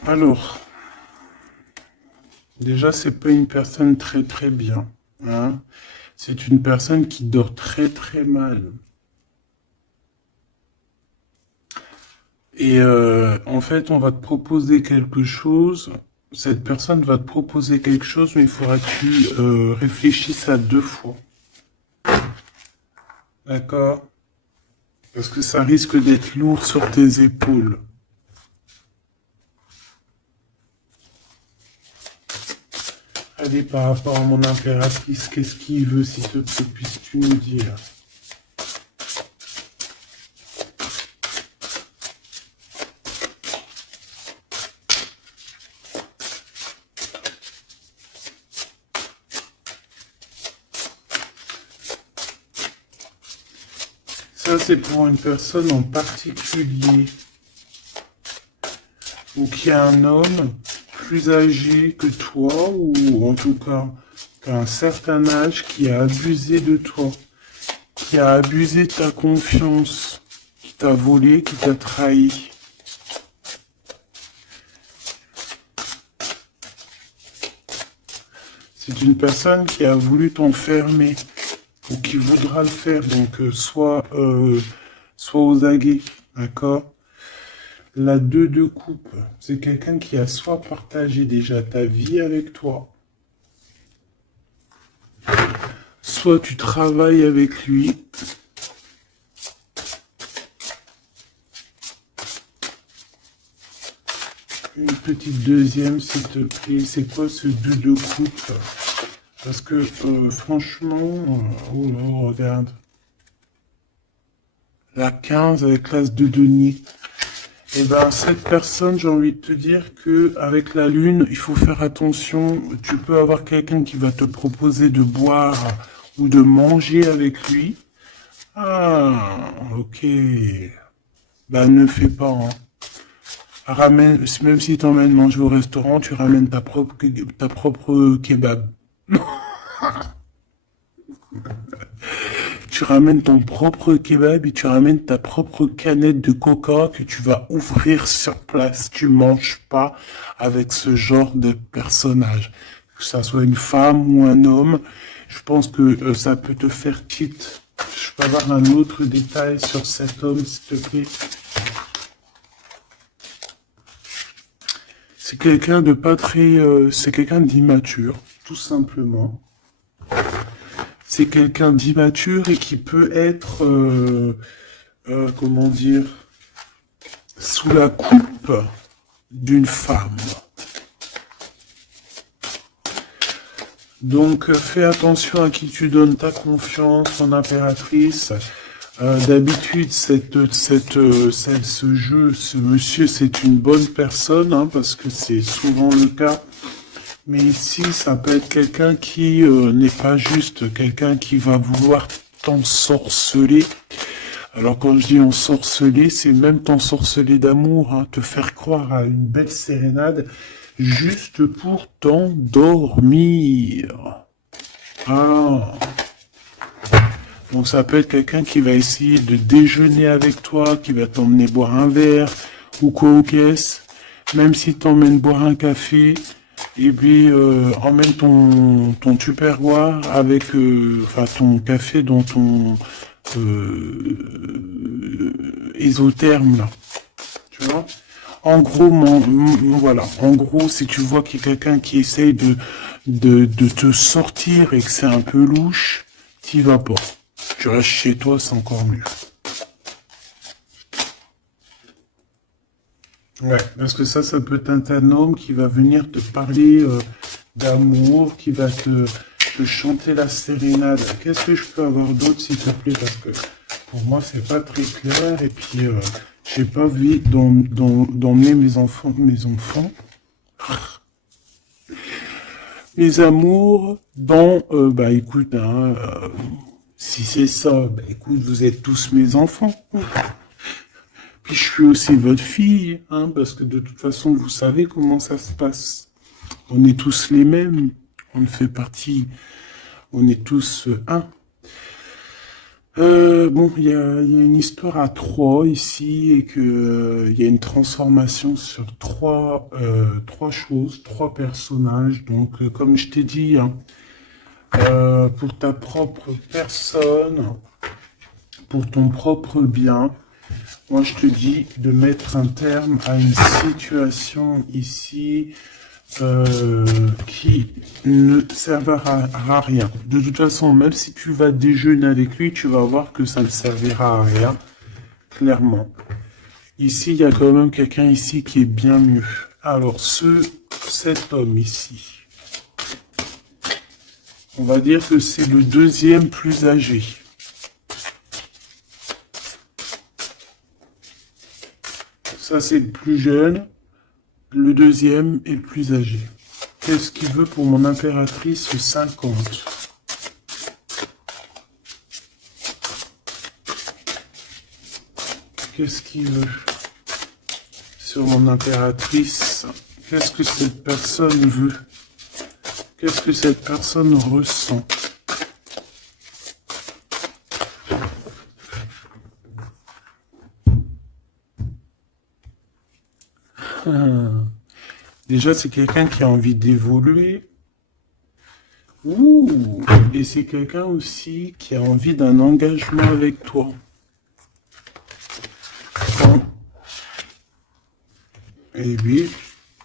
Alors, déjà, c'est pas une personne très très bien, hein. C'est une personne qui dort très très mal. Et en fait, on va te proposer quelque chose. Cette personne va te proposer quelque chose, mais il faudra que tu réfléchisses à deux fois. D'accord? Parce que ça risque d'être lourd sur tes épaules. Allez, par rapport à mon impératrice, qu'est-ce qu'il veut, s'il te plaît, puisses-tu me dire? Ça, c'est pour une personne en particulier, ou qui a un homme plus âgé que toi, ou en tout cas qu'à un certain âge, qui a abusé de toi, qui a abusé de ta confiance, qui t'a volé, qui t'a trahi. C'est une personne qui a voulu t'enfermer, ou qui voudra le faire, donc soit aux aguets, d'accord? La 2 de coupe, c'est quelqu'un qui a soit partagé déjà ta vie avec toi, soit tu travailles avec lui. Une petite deuxième, s'il te plaît. C'est quoi ce 2 de coupe? Parce que franchement, oh là, regarde. La 15 avec l'as de denier. Et ben cette personne, j'ai envie de te dire que avec la lune, il faut faire attention. Tu peux avoir quelqu'un qui va te proposer de boire ou de manger avec lui. Ah, ok. Bah ne fais pas, hein. Ramène, même si t'emmènes manger au restaurant, tu ramènes ta propre kebab. Tu ramènes ton propre kebab et tu ramènes ta propre canette de coca que tu vas ouvrir sur place. Tu manges pas avec ce genre de personnage. Que ça soit une femme ou un homme, je pense que ça peut te faire quitte. Je peux avoir un autre détail sur cet homme, s'il te plaît. C'est quelqu'un de pas très... c'est quelqu'un d'immature, tout simplement. C'est quelqu'un d'immature et qui peut être, comment dire, sous la coupe d'une femme. Donc fais attention à qui tu donnes ta confiance, ton impératrice. D'habitude, ce jeu, ce monsieur, c'est une bonne personne, hein, parce que c'est souvent le cas. Mais ici, ça peut être quelqu'un qui n'est pas juste quelqu'un qui va vouloir t'ensorceler. Alors quand je dis ensorceler, c'est même t'ensorceler d'amour, hein, te faire croire à une belle sérénade juste pour t'endormir. Ah. Donc ça peut être quelqu'un qui va essayer de déjeuner avec toi, qui va t'emmener boire un verre ou quoi aux caisses. Même si t'emmènes boire un café, et puis emmène ton tupperware avec enfin ton café dans ton isotherme là. Tu vois? En gros, voilà. En gros, si tu vois qu'il y a quelqu'un qui essaye de te sortir et que c'est un peu louche, t'y vas pas. Tu restes chez toi, c'est encore mieux. Ouais, parce que ça peut être un homme qui va venir te parler d'amour, qui va te chanter la sérénade. Qu'est-ce que je peux avoir d'autre, s'il te plaît? Parce que pour moi, c'est pas très clair. Et puis, j'ai pas envie d'emmener mes amours, dans, bah écoute, hein, si c'est ça, bah écoute, vous êtes tous mes enfants. Puis je suis aussi votre fille, hein, parce que de toute façon, vous savez comment ça se passe. On est tous les mêmes. On fait partie, on est tous un. Bon, il y a une histoire à trois ici et que il y a une transformation sur trois choses, trois personnages. Donc, comme je t'ai dit, hein, pour ta propre personne, pour ton propre bien, moi je te dis de mettre un terme à une situation ici qui ne servira à rien. De toute façon, même si tu vas déjeuner avec lui, tu vas voir que ça ne servira à rien, clairement. Ici, il y a quand même quelqu'un ici qui est bien mieux. Alors, cet homme ici, on va dire que c'est le deuxième plus âgé. Ça, c'est le plus jeune. Le deuxième est le plus âgé. Qu'est-ce qu'il veut pour mon impératrice 50? Qu'est-ce qu'il veut sur mon impératrice? Qu'est-ce que cette personne veut? Qu'est-ce que cette personne ressent? Déjà, c'est quelqu'un qui a envie d'évoluer. Ouh, et c'est quelqu'un aussi qui a envie d'un engagement avec toi. Bon. Et oui,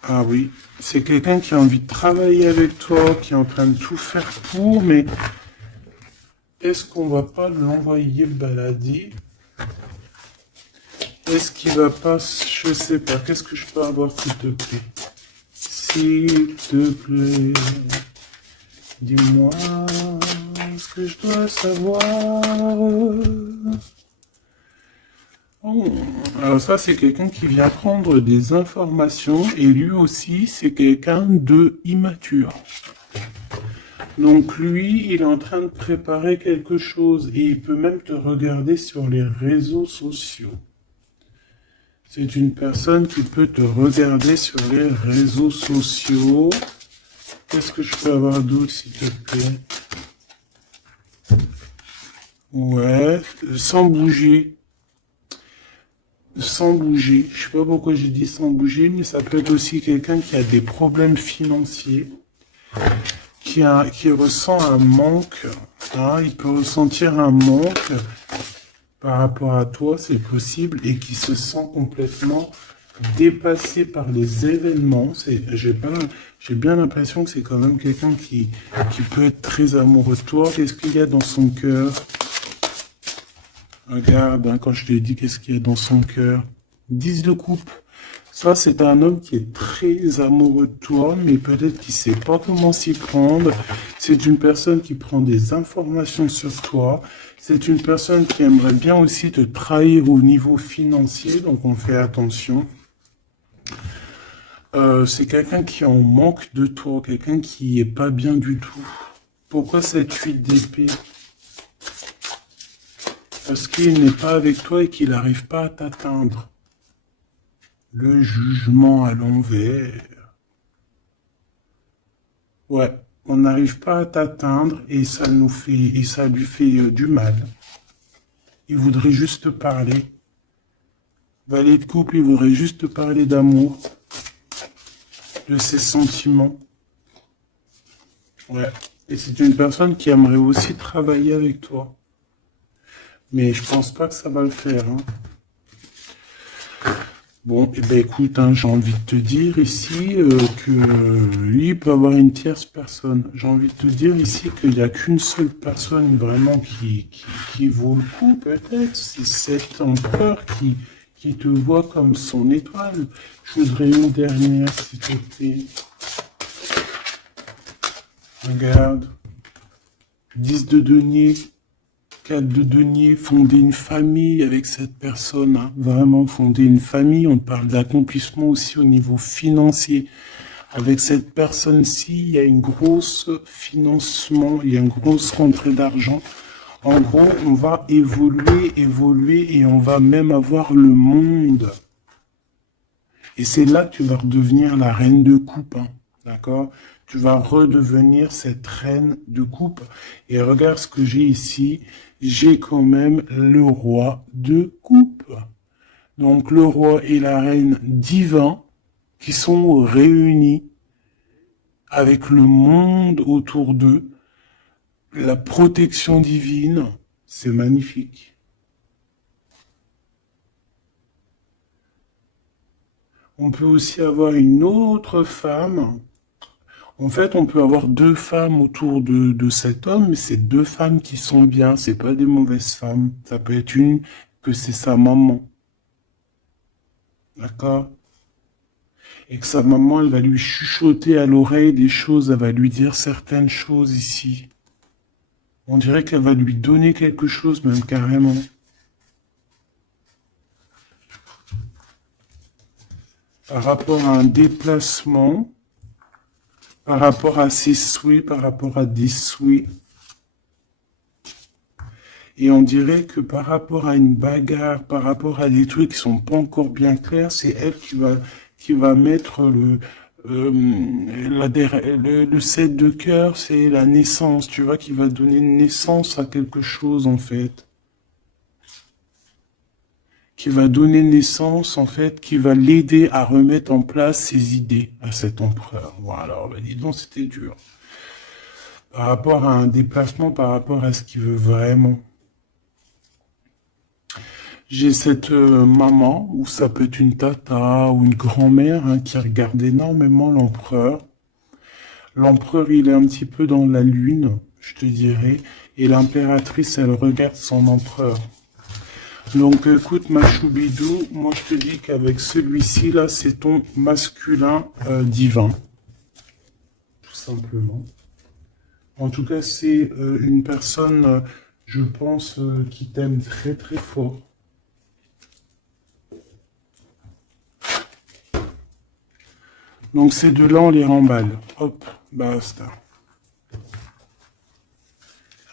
ah oui, c'est quelqu'un qui a envie de travailler avec toi, qui est en train de tout faire pour, mais est-ce qu'on va pas l'envoyer balader? Est-ce qu'il va pas, je sais pas, qu'est-ce que je peux avoir s'il te plaît? S'il te plaît, dis-moi ce que je dois savoir. Oh, alors ça, c'est quelqu'un qui vient prendre des informations et lui aussi, c'est quelqu'un de immature. Donc lui, il est en train de préparer quelque chose et il peut même te regarder sur les réseaux sociaux. C'est une personne qui peut te regarder sur les réseaux sociaux. Qu'est-ce que je peux avoir d'autre, s'il te plaît? Ouais, sans bouger. Sans bouger. Je sais pas pourquoi j'ai dit sans bouger, mais ça peut être aussi quelqu'un qui a des problèmes financiers, qui ressent un manque. Hein, il peut ressentir un manque par rapport à toi, c'est possible, et qui se sent complètement dépassé par les événements. J'ai bien l'impression que c'est quand même quelqu'un qui peut être très amoureux de toi. Qu'est-ce qu'il y a dans son cœur? Regarde, hein, quand je te dis qu'est-ce qu'il y a dans son cœur. 10 de coupe. Ça, c'est un homme qui est très amoureux de toi, mais peut-être qu'il sait pas comment s'y prendre. C'est une personne qui prend des informations sur toi. C'est une personne qui aimerait bien aussi te trahir au niveau financier, donc on fait attention. C'est quelqu'un qui est en manque de toi, quelqu'un qui est pas bien du tout. Pourquoi cette 8 d'épée? Parce qu'il n'est pas avec toi et qu'il n'arrive pas à t'atteindre. Le jugement à l'envers. Ouais, on n'arrive pas à t'atteindre et ça lui fait du mal. Il voudrait juste parler. Valet de coupe, il voudrait juste parler d'amour, de ses sentiments. Ouais, et c'est une personne qui aimerait aussi travailler avec toi. Mais je pense pas que ça va le faire. Hein. Bon, eh ben écoute, hein, j'ai envie de te dire ici que lui peut avoir une tierce personne. J'ai envie de te dire ici qu'il n'y a qu'une seule personne vraiment qui vaut le coup, peut-être. C'est cet empereur qui te voit comme son étoile. Je voudrais une dernière, s'il te plaît. Regarde. 10 de denier. 4 de denier, fonder une famille avec cette personne, hein. Vraiment fonder une famille, on parle d'accomplissement aussi au niveau financier. Avec cette personne-ci, il y a une grosse financement, il y a une grosse rentrée d'argent. En gros, on va évoluer, évoluer, et on va même avoir le monde. Et c'est là que tu vas redevenir la reine de coupe, hein, d'accord? Tu vas redevenir cette reine de coupe. Et regarde ce que j'ai ici. J'ai quand même le roi de coupe. Donc le roi et la reine divins qui sont réunis avec le monde autour d'eux. La protection divine, c'est magnifique. On peut aussi avoir une autre femme. En fait, on peut avoir deux femmes autour de cet homme, mais c'est deux femmes qui sont bien, c'est pas des mauvaises femmes. Ça peut être une que c'est sa maman. D'accord? Et que sa maman, elle va lui chuchoter à l'oreille des choses, elle va lui dire certaines choses ici. On dirait qu'elle va lui donner quelque chose, même carrément. Par rapport à un déplacement, par rapport à ses souhaits, par rapport à des souhaits. Et on dirait que par rapport à une bagarre, par rapport à des trucs qui sont pas encore bien clairs, c'est elle qui va mettre le 7 de cœur, c'est la naissance, tu vois, qui va donner naissance à quelque chose, en fait. Qui va donner naissance, en fait, qui va l'aider à remettre en place ses idées à cet empereur. Voilà, bah dis donc, c'était dur. Par rapport à un déplacement, par rapport à ce qu'il veut vraiment. J'ai cette maman, ou ça peut être une tata ou une grand-mère, hein, qui regarde énormément l'empereur. L'empereur, il est un petit peu dans la lune, je te dirais, et l'impératrice, elle regarde son empereur. Donc écoute, ma choubidou, moi je te dis qu'avec celui-ci, là, c'est ton masculin divin. Tout simplement. En tout cas, c'est une personne, je pense, qui t'aime très très fort. Donc ces deux-là, on les remballe. Hop, basta.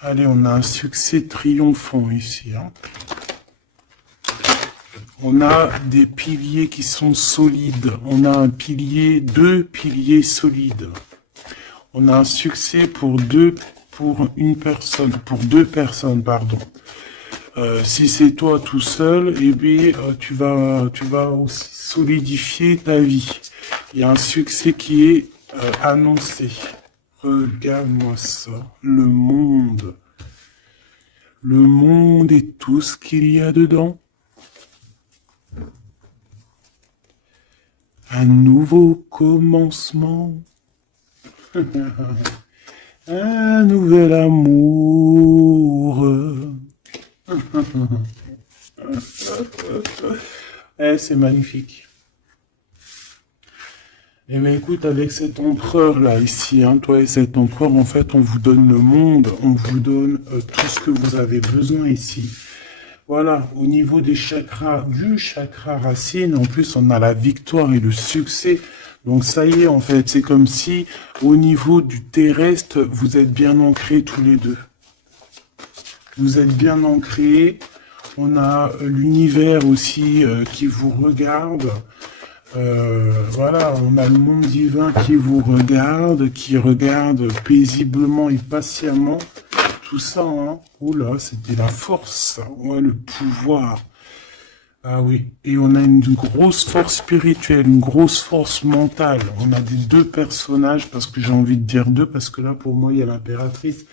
Allez, on a un succès triomphant ici. Hein. On a des piliers qui sont solides. On a un pilier, deux piliers solides. On a un succès pour deux personnes, pardon. Si c'est toi tout seul, eh bien, tu vas aussi solidifier ta vie. Il y a un succès qui est annoncé. Regarde-moi ça. Le monde. Le monde et tout ce qu'il y a dedans. Un nouveau commencement. Un nouvel amour. C'est magnifique. Eh bien, écoute, avec cet empereur-là, ici, hein, toi et cet empereur, en fait, on vous donne le monde, on vous donne tout ce que vous avez besoin ici. Voilà, au niveau des chakras, du chakra racine, en plus, on a la victoire et le succès. Donc, ça y est, en fait, c'est comme si, au niveau du terrestre, vous êtes bien ancrés tous les deux. Vous êtes bien ancrés. On a l'univers aussi qui vous regarde. Voilà, on a le monde divin qui vous regarde, qui regarde paisiblement et patiemment. Tout ça, hein. Oula, c'était la force, ouais, le pouvoir. Ah oui, et on a une grosse force spirituelle, une grosse force mentale. On a des deux personnages, parce que j'ai envie de dire deux, parce que là, pour moi, il y a l'impératrice.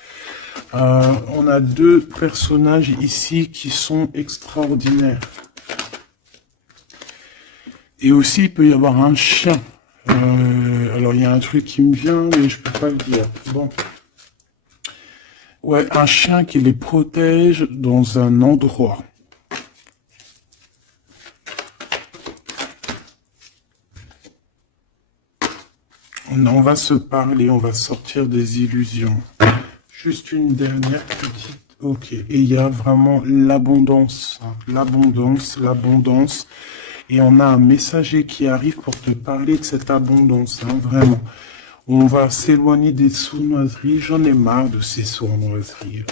On a deux personnages ici qui sont extraordinaires. Et aussi, il peut y avoir un chien. Alors, il y a un truc qui me vient, mais je peux pas le dire. Bon. Ouais, un chien qui les protège dans un endroit. On va se parler, on va sortir des illusions. Juste une dernière petite... Ok, et il y a vraiment l'abondance. Hein. L'abondance, l'abondance. Et on a un messager qui arrive pour te parler de cette abondance, hein, vraiment. On va s'éloigner des sournoiseries. J'en ai marre de ces sournoiseries.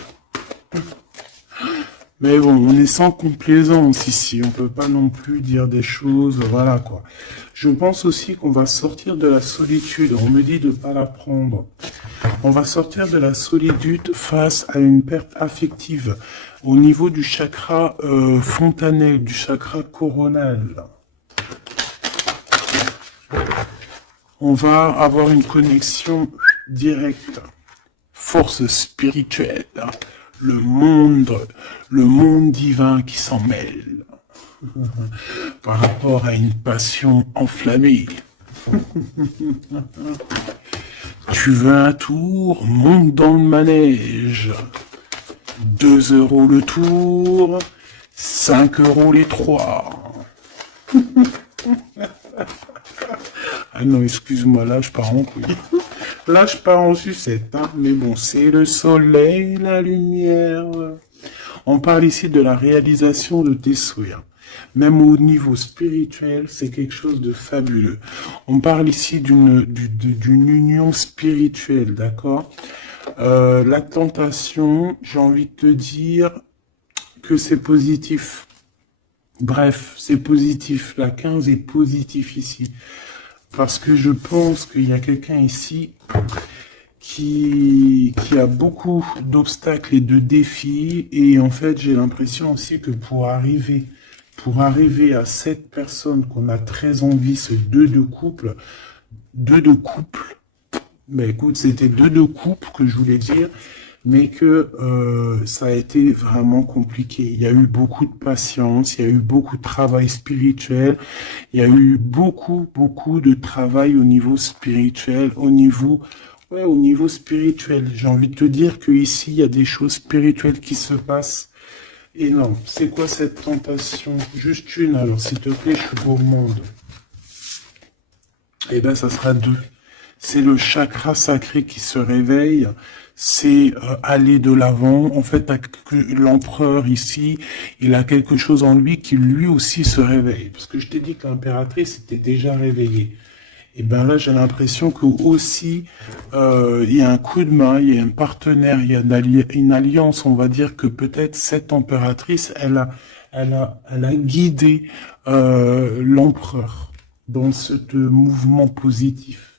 Mais bon, on est sans complaisance ici. On peut pas non plus dire des choses, voilà quoi. Je pense aussi qu'on va sortir de la solitude. On me dit de pas la prendre. On va sortir de la solitude face à une perte affective au niveau du chakra fontanel, du chakra coronal. On va avoir une connexion directe, force spirituelle, le monde divin qui s'en mêle par rapport à une passion enflammée. Tu veux un tour? Monte dans le manège. 2 € le tour, 5 € les 3. Ah non, excuse-moi, là je pars en couille. Là je pars en sucette, hein. Mais bon, c'est le soleil, la lumière. On parle ici de la réalisation de tes souhaits. Même au niveau spirituel, c'est quelque chose de fabuleux. On parle ici d'une union spirituelle, d'accord? La tentation, j'ai envie de te dire que c'est positif. Bref, c'est positif. La 15 est positif ici. Parce que je pense qu'il y a quelqu'un ici qui a beaucoup d'obstacles et de défis. Et en fait, j'ai l'impression aussi que pour arriver à cette personne qu'on a très envie, ce 2 de couple, ben écoute, c'était 2 de couple que je voulais dire, mais que ça a été vraiment compliqué. Il y a eu beaucoup de patience, il y a eu beaucoup de travail spirituel, il y a eu beaucoup de travail au niveau spirituel, au niveau spirituel. J'ai envie de te dire que ici il y a des choses spirituelles qui se passent. Et non, c'est quoi cette tentation? Juste une, alors, s'il te plaît, je suis gourmande. Eh ben, ça sera 2. C'est le chakra sacré qui se réveille, c'est aller de l'avant. En fait, l'empereur ici, il a quelque chose en lui qui lui aussi se réveille. Parce que je t'ai dit que l'impératrice était déjà réveillée. Et ben là, j'ai l'impression que aussi, il y a un coup de main, il y a un partenaire, il y a une alliance. On va dire que peut-être cette impératrice, elle a guidé l'empereur dans ce mouvement positif.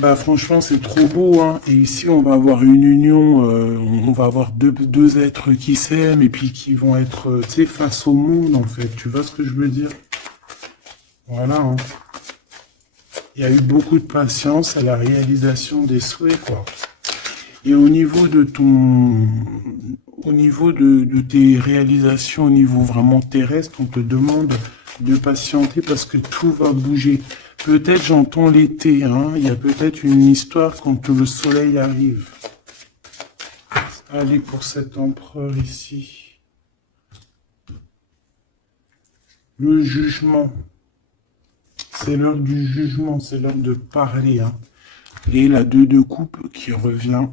Bah franchement c'est trop beau hein. Et ici on va avoir une union, on va avoir deux êtres qui s'aiment et puis qui vont être tu sais face au monde en fait. Tu vois ce que je veux dire? Voilà hein. Il y a eu beaucoup de patience à la réalisation des souhaits quoi. Et au niveau de tes réalisations au niveau vraiment terrestre, on te demande de patienter parce que tout va bouger. Peut-être j'entends l'été, hein. Il y a peut-être une histoire quand le soleil arrive. Allez, pour cet empereur ici. Le jugement. C'est l'heure du jugement, c'est l'heure de parler. Hein. Et la 2 de coupe qui revient.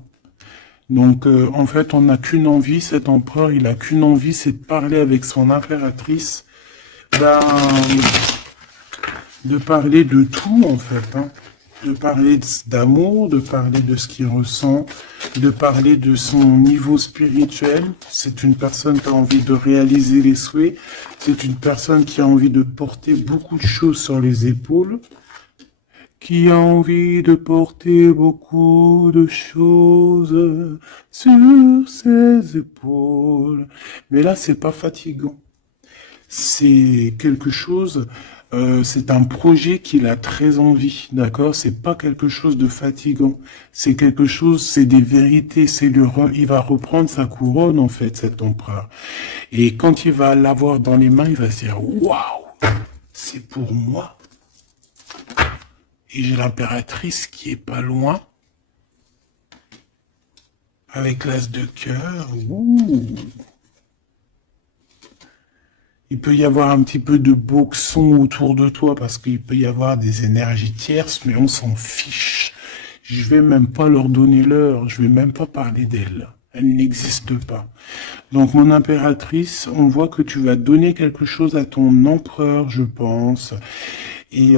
Donc, en fait, on n'a qu'une envie, cet empereur, il a qu'une envie, c'est de parler avec son impératrice. Ben, de parler de tout, en fait. Hein. De parler d'amour, de parler de ce qu'il ressent, de parler de son niveau spirituel. C'est une personne qui a envie de réaliser les souhaits. C'est une personne qui a envie de porter beaucoup de choses sur les épaules. Qui a envie de porter beaucoup de choses sur ses épaules. Mais là, c'est pas fatigant. C'est quelque chose, c'est un projet qu'il a très envie, d'accord? C'est pas quelque chose de fatigant. C'est quelque chose, c'est des vérités, il va reprendre sa couronne, en fait, cet empereur. Et quand il va l'avoir dans les mains, il va se dire, waouh, c'est pour moi. Et j'ai l'impératrice qui est pas loin. Avec l'as de cœur. Ouh. Il peut y avoir un petit peu de boxon autour de toi parce qu'il peut y avoir des énergies tierces, mais on s'en fiche. Je vais même pas leur donner l'heure. Je vais même pas parler d'elle. Elle n'existe pas. Donc, mon impératrice, on voit que tu vas donner quelque chose à ton empereur, je pense. Et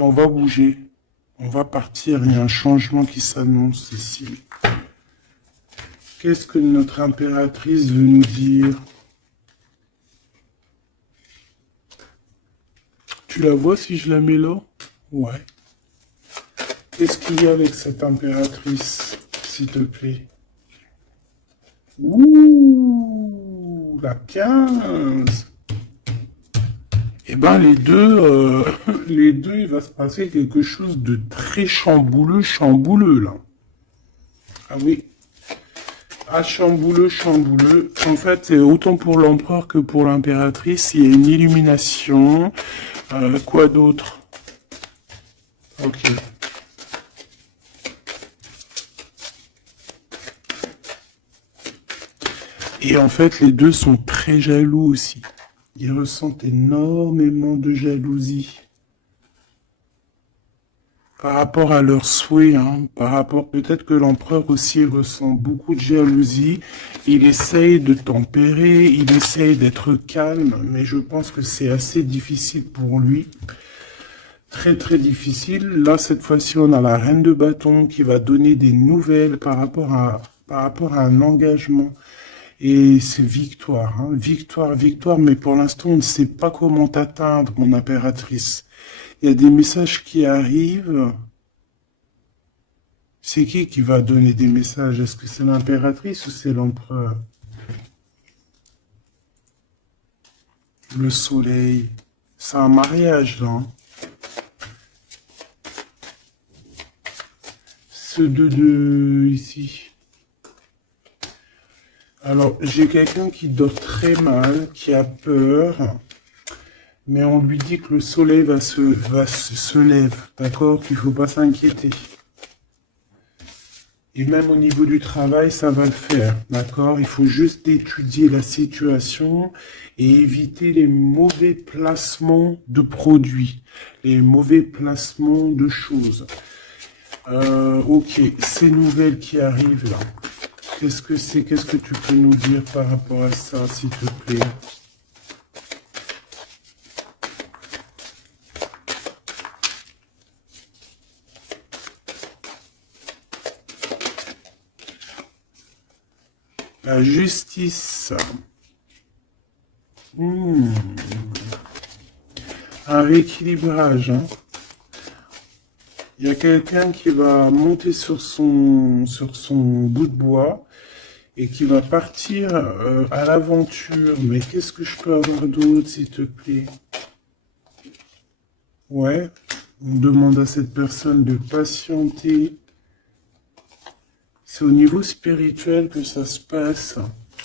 on va bouger. On va partir, il y a un changement qui s'annonce ici. Qu'est-ce que notre impératrice veut nous dire? Tu la vois si je la mets là? Ouais. Qu'est-ce qu'il y a avec cette impératrice, s'il te plaît? Ouh, la 15. Eh ben, les deux, il va se passer quelque chose de très chambouleux, chambouleux, là. Ah oui. Ah, chambouleux, chambouleux. En fait, c'est autant pour l'empereur que pour l'impératrice, il y a une illumination. Quoi d'autre? Ok. Et en fait, les deux sont très jaloux aussi. Ils ressentent énormément de jalousie par rapport à leurs souhaits, hein, par rapport peut-être que l'empereur aussi ressent beaucoup de jalousie. Il essaye de tempérer, il essaye d'être calme, mais je pense que c'est assez difficile pour lui. Très très difficile. Là, cette fois-ci, on a la reine de bâton qui va donner des nouvelles par rapport à un engagement. Et c'est victoire, hein, victoire, victoire, mais pour l'instant, on ne sait pas comment t'atteindre, mon impératrice. Il y a des messages qui arrivent. C'est qui va donner des messages? Est-ce que c'est l'impératrice ou c'est l'empereur? Le soleil. C'est un mariage, là. Hein. Ce 2 ici. Alors, j'ai quelqu'un qui dort très mal, qui a peur, mais on lui dit que le soleil se lève, d'accord? Qu'il ne faut pas s'inquiéter. Et même au niveau du travail, ça va le faire, d'accord? Il faut juste étudier la situation et éviter les mauvais placements de produits, les mauvais placements de choses. Ok, ces nouvelles qui arrivent là. Qu'est-ce que c'est? Qu'est-ce que tu peux nous dire par rapport à ça, s'il te plaît? La justice. Un rééquilibrage. Hein. Il y a quelqu'un qui va monter sur son bout de bois et qui va partir à l'aventure. Mais qu'est-ce que je peux avoir d'autre, s'il te plaît? Ouais, on demande à cette personne de patienter. C'est au niveau spirituel que ça se passe.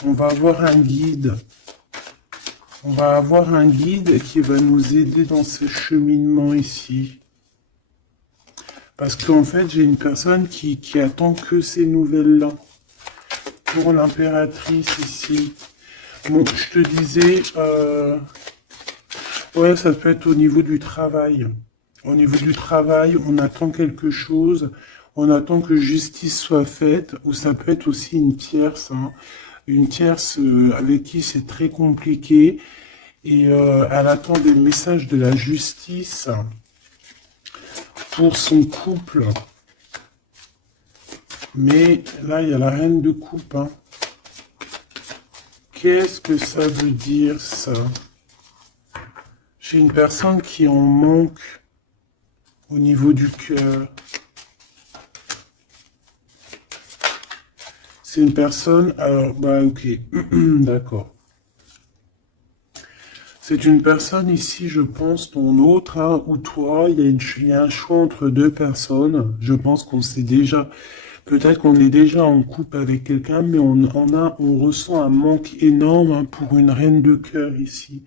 On va avoir un guide. On va avoir un guide qui va nous aider dans ce cheminement ici. Parce qu'en fait, j'ai une personne qui attend que ces nouvelles-là. Pour l'impératrice ici. Bon, je te disais, ouais, ça peut être au niveau du travail. Au niveau du travail, on attend quelque chose, on attend que justice soit faite, ou ça peut être aussi une tierce, hein, une tierce avec qui c'est très compliqué, et elle attend des messages de la justice pour son couple. Mais là, il y a la reine de coupe. Hein. Qu'est-ce que ça veut dire, ça? J'ai une personne qui en manque au niveau du cœur. C'est une personne... Alors, bah ok, d'accord. C'est une personne ici, je pense, ton autre, hein, ou toi, il y a un choix entre deux personnes. Je pense qu'on sait déjà... Peut-être qu'on est déjà en couple avec quelqu'un, mais on ressent un manque énorme hein, pour une reine de cœur ici,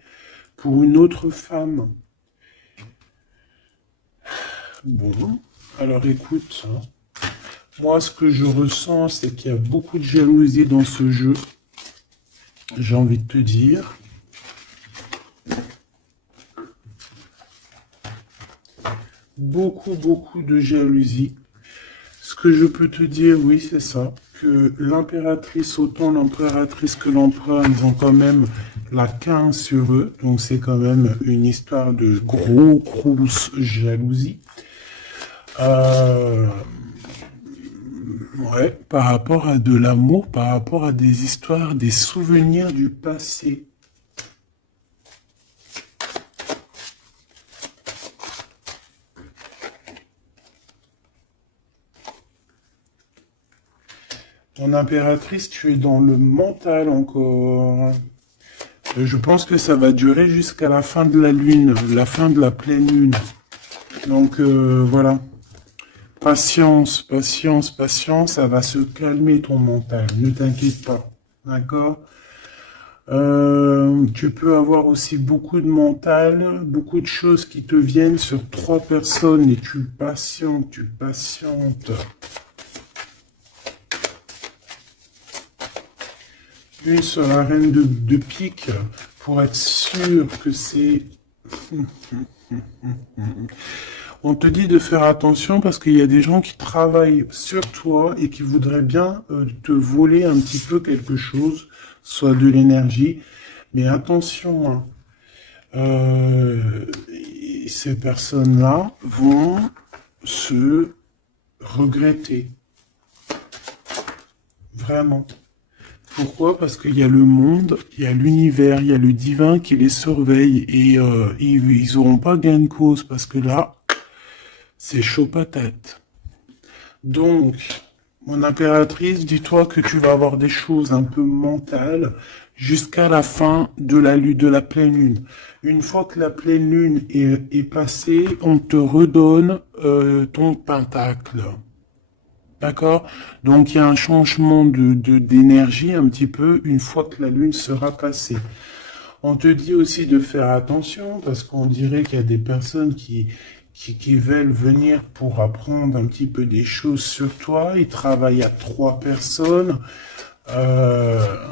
pour une autre femme. Bon, alors écoute, hein, moi ce que je ressens, c'est qu'il y a beaucoup de jalousie dans ce jeu. J'ai envie de te dire. Beaucoup de jalousie. Ce que je peux te dire, oui, c'est ça, que l'impératrice, autant l'impératrice que l'empereur, ils ont quand même la 15 sur eux, donc c'est quand même une histoire de grosse jalousie. Euh, ouais, par rapport à de l'amour, par rapport à des histoires, des souvenirs du passé. Ton impératrice, tu es dans le mental encore. Je pense que ça va durer jusqu'à la fin de la lune, la fin de la pleine lune. Donc voilà. Patience, patience, patience, ça va se calmer ton mental, ne t'inquiète pas, d'accord? Tu peux avoir aussi beaucoup de mental, beaucoup de choses qui te viennent sur 3 personnes et tu patientes, tu patientes. Une sur la reine de pique pour être sûr que c'est... On te dit de faire attention parce qu'il y a des gens qui travaillent sur toi et qui voudraient bien te voler un petit peu quelque chose, soit de l'énergie. Mais attention, hein, ces personnes-là vont se regretter. Vraiment. Pourquoi? Parce qu'il y a le monde, il y a l'univers, il y a le divin qui les surveille et ils n'auront pas gain de cause parce que là, c'est chaud patate. Donc, mon impératrice, dis-toi que tu vas avoir des choses un peu mentales jusqu'à la fin de la lune, de la pleine lune. Une fois que la pleine lune est passée, on te redonne ton pentacle. D'accord? Donc, il y a un changement d'énergie un petit peu une fois que la lune sera passée. On te dit aussi de faire attention parce qu'on dirait qu'il y a des personnes qui veulent venir pour apprendre un petit peu des choses sur toi. Ils travaillent à 3 personnes. Euh,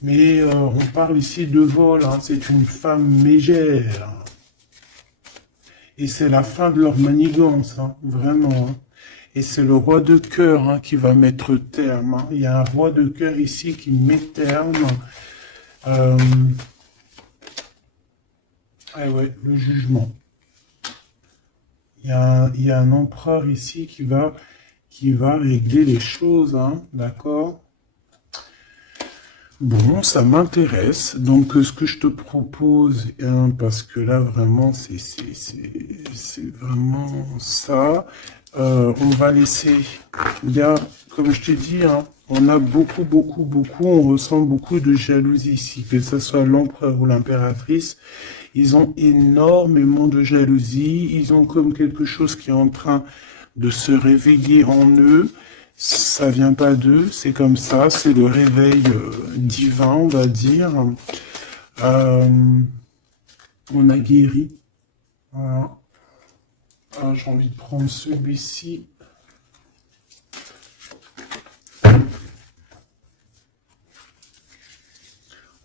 mais on parle ici de vol. Hein. C'est une femme mégère. Et c'est la fin de leur manigance. Hein. Vraiment. Hein. Et c'est le roi de cœur hein, qui va mettre terme. Hein. Il y a un roi de cœur ici qui met terme. Ah ouais, le jugement. Il y a un empereur ici qui va régler les choses, hein, d'accord? Bon, ça m'intéresse. Donc, ce que je te propose, hein, parce que là, vraiment, c'est vraiment ça. On va laisser, bien, comme je t'ai dit, hein, on a beaucoup, on ressent beaucoup de jalousie ici, que ce soit l'empereur ou l'impératrice. Ils ont énormément de jalousie. Ils ont comme quelque chose qui est en train de se réveiller en eux. Ça vient pas d'eux, c'est comme ça. C'est le réveil divin, on va dire. On a guéri. Voilà. Ah, j'ai envie de prendre celui-ci.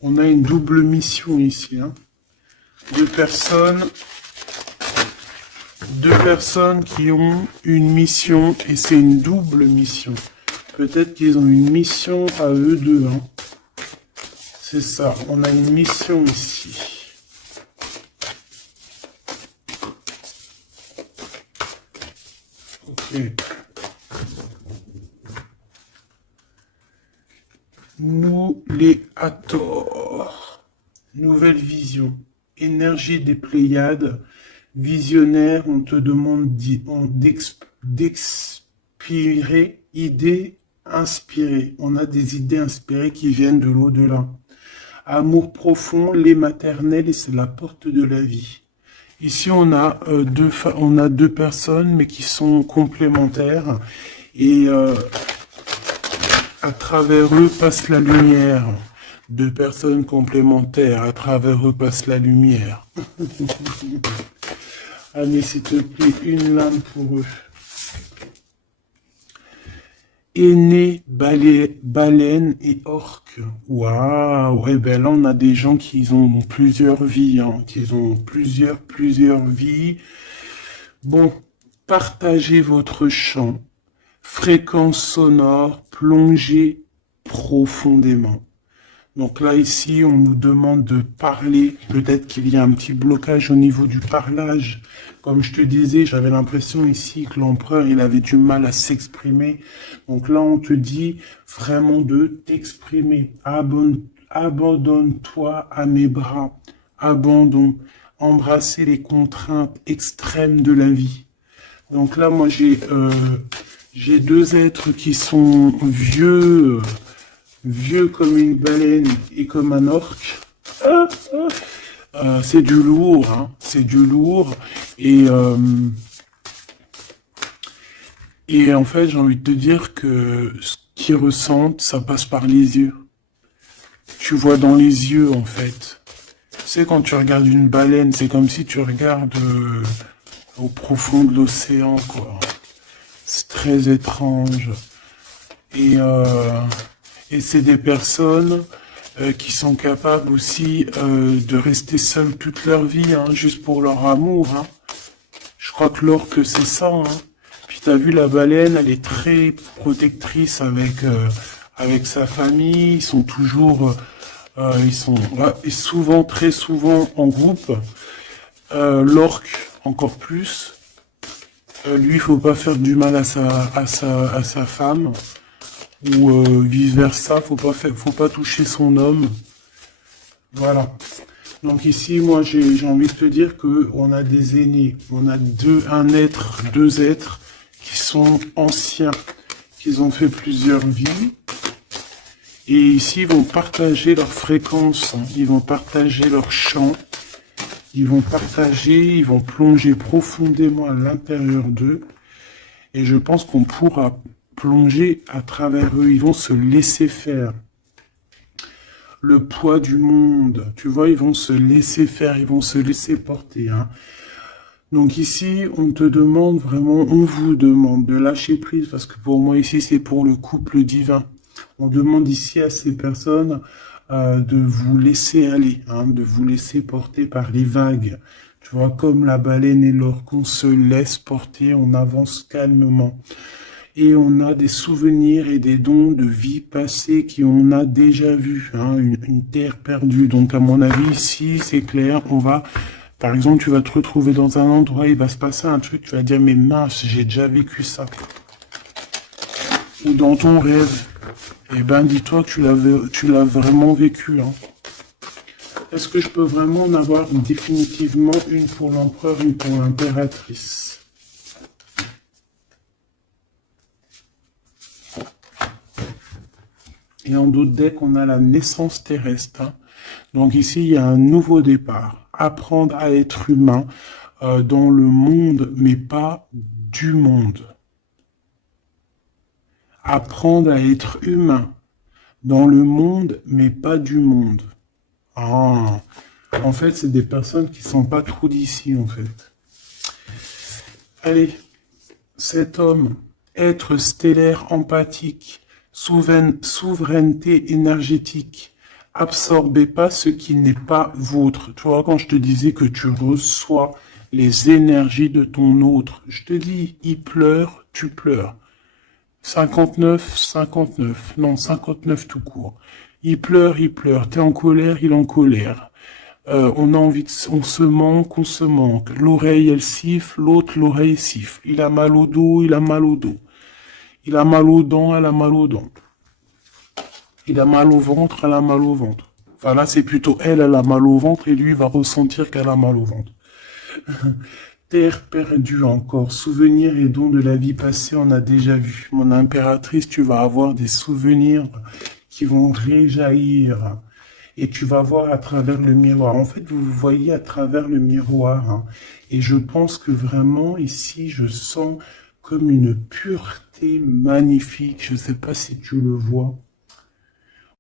On a une double mission ici. Hein. Deux personnes qui ont une mission et c'est une double mission. Peut-être qu'ils ont une mission à eux deux. Hein. C'est ça, on a une mission ici. Ok. Nous les Hathor. Nouvelle vision. Énergie des Pléiades. Visionnaire, on te demande d'expirer, idées inspirées. On a des idées inspirées qui viennent de l'au-delà. Amour profond, lait maternel, et c'est la porte de la vie. Ici, on a deux personnes, mais qui sont complémentaires. Et à travers eux passe la lumière. Deux personnes complémentaires, à travers eux passe la lumière. Allez, s'il te plaît, une lame pour eux. Aîné, baleine et orque. Waouh, ouais, ben là, on a des gens qui ont plusieurs vies, hein, qui ont plusieurs vies. Bon, partagez votre chant. Fréquence sonore, plongez profondément. Donc là, ici, on nous demande de parler. Peut-être qu'il y a un petit blocage au niveau du parlage. Comme je te disais, j'avais l'impression ici que l'empereur, il avait du mal à s'exprimer. Donc là, on te dit vraiment de t'exprimer. Abandonne-toi à mes bras. Abandon. Embrasser les contraintes extrêmes de la vie. Donc là, moi, j'ai deux êtres qui sont vieux comme une baleine et comme un orque. C'est du lourd, hein. C'est du lourd. Et en fait, j'ai envie de te dire que ce qu'ils ressentent, ça passe par les yeux. Tu vois dans les yeux, en fait. Tu sais, quand tu regardes une baleine, c'est comme si tu regardes au profond de l'océan, quoi. C'est très étrange. Et, euh, et c'est des personnes qui sont capables aussi de rester seules toute leur vie, hein, juste pour leur amour. Hein. Je crois que l'orque, c'est ça. Hein. Puis t'as vu, la baleine, elle est très protectrice avec sa famille. Ils sont toujours, ils sont et souvent, très souvent en groupe. L'orque, encore plus. Lui, il faut pas faire du mal à sa femme. Ou vice versa, faut pas toucher son homme. Voilà. Donc ici, moi, j'ai envie de te dire que on a des aînés, on a deux êtres qui sont anciens, qui ont fait plusieurs vies. Et ici, ils vont partager leur fréquence, hein. Ils vont partager leur chant, ils vont plonger profondément à l'intérieur d'eux. Et je pense qu'on pourra plonger à travers eux, ils vont se laisser faire. Le poids du monde, tu vois, ils vont se laisser faire, ils vont se laisser porter. Hein. Donc ici, on te demande vraiment, on vous demande de lâcher prise, parce que pour moi ici, c'est pour le couple divin. On demande ici à ces personnes de vous laisser aller, hein, de vous laisser porter par les vagues. Tu vois, comme la baleine et l'orque, on se laisse porter, on avance calmement. Et on a des souvenirs et des dons de vie passée qu'on a déjà vus, hein, une terre perdue. Donc à mon avis, ici, c'est clair, par exemple, tu vas te retrouver dans un endroit, il va se passer un truc, tu vas dire, mais mince, j'ai déjà vécu ça. Ou dans ton rêve, eh ben, dis-toi que tu l'as vraiment vécu. Hein. Est-ce que je peux vraiment en avoir définitivement une pour l'empereur, une pour l'impératrice? Et en d'autres decks, on a la naissance terrestre. Hein. Donc ici, il y a un nouveau départ. Apprendre à être humain dans le monde, mais pas du monde. Apprendre à être humain dans le monde, mais pas du monde. Ah, en fait, c'est des personnes qui sont pas trop d'ici, en fait. Allez, cet homme, être stellaire empathique, souveraineté énergétique. Absorbez pas ce qui n'est pas vôtre. Tu vois, quand je te disais que tu reçois les énergies de ton autre, je te dis, il pleure, tu pleures. 59, 59, non, 59 tout court. Il pleure, t'es en colère, il est en colère. On a envie on se manque. L'oreille, elle siffle, l'autre, l'oreille siffle. Il a mal au dos, il a mal au dos. Il a mal aux dents, elle a mal aux dents. Il a mal au ventre, elle a mal au ventre. Enfin là, c'est plutôt elle a mal au ventre et lui va ressentir qu'elle a mal au ventre. Terre perdue encore, souvenirs et dons de la vie passée, on a déjà vu. Mon impératrice, tu vas avoir des souvenirs qui vont réjaillir. Et tu vas voir à travers le miroir. En fait, vous voyez à travers le miroir. Hein. Et je pense que vraiment, ici, je sens comme une pureté magnifique. Je ne sais pas si tu le vois.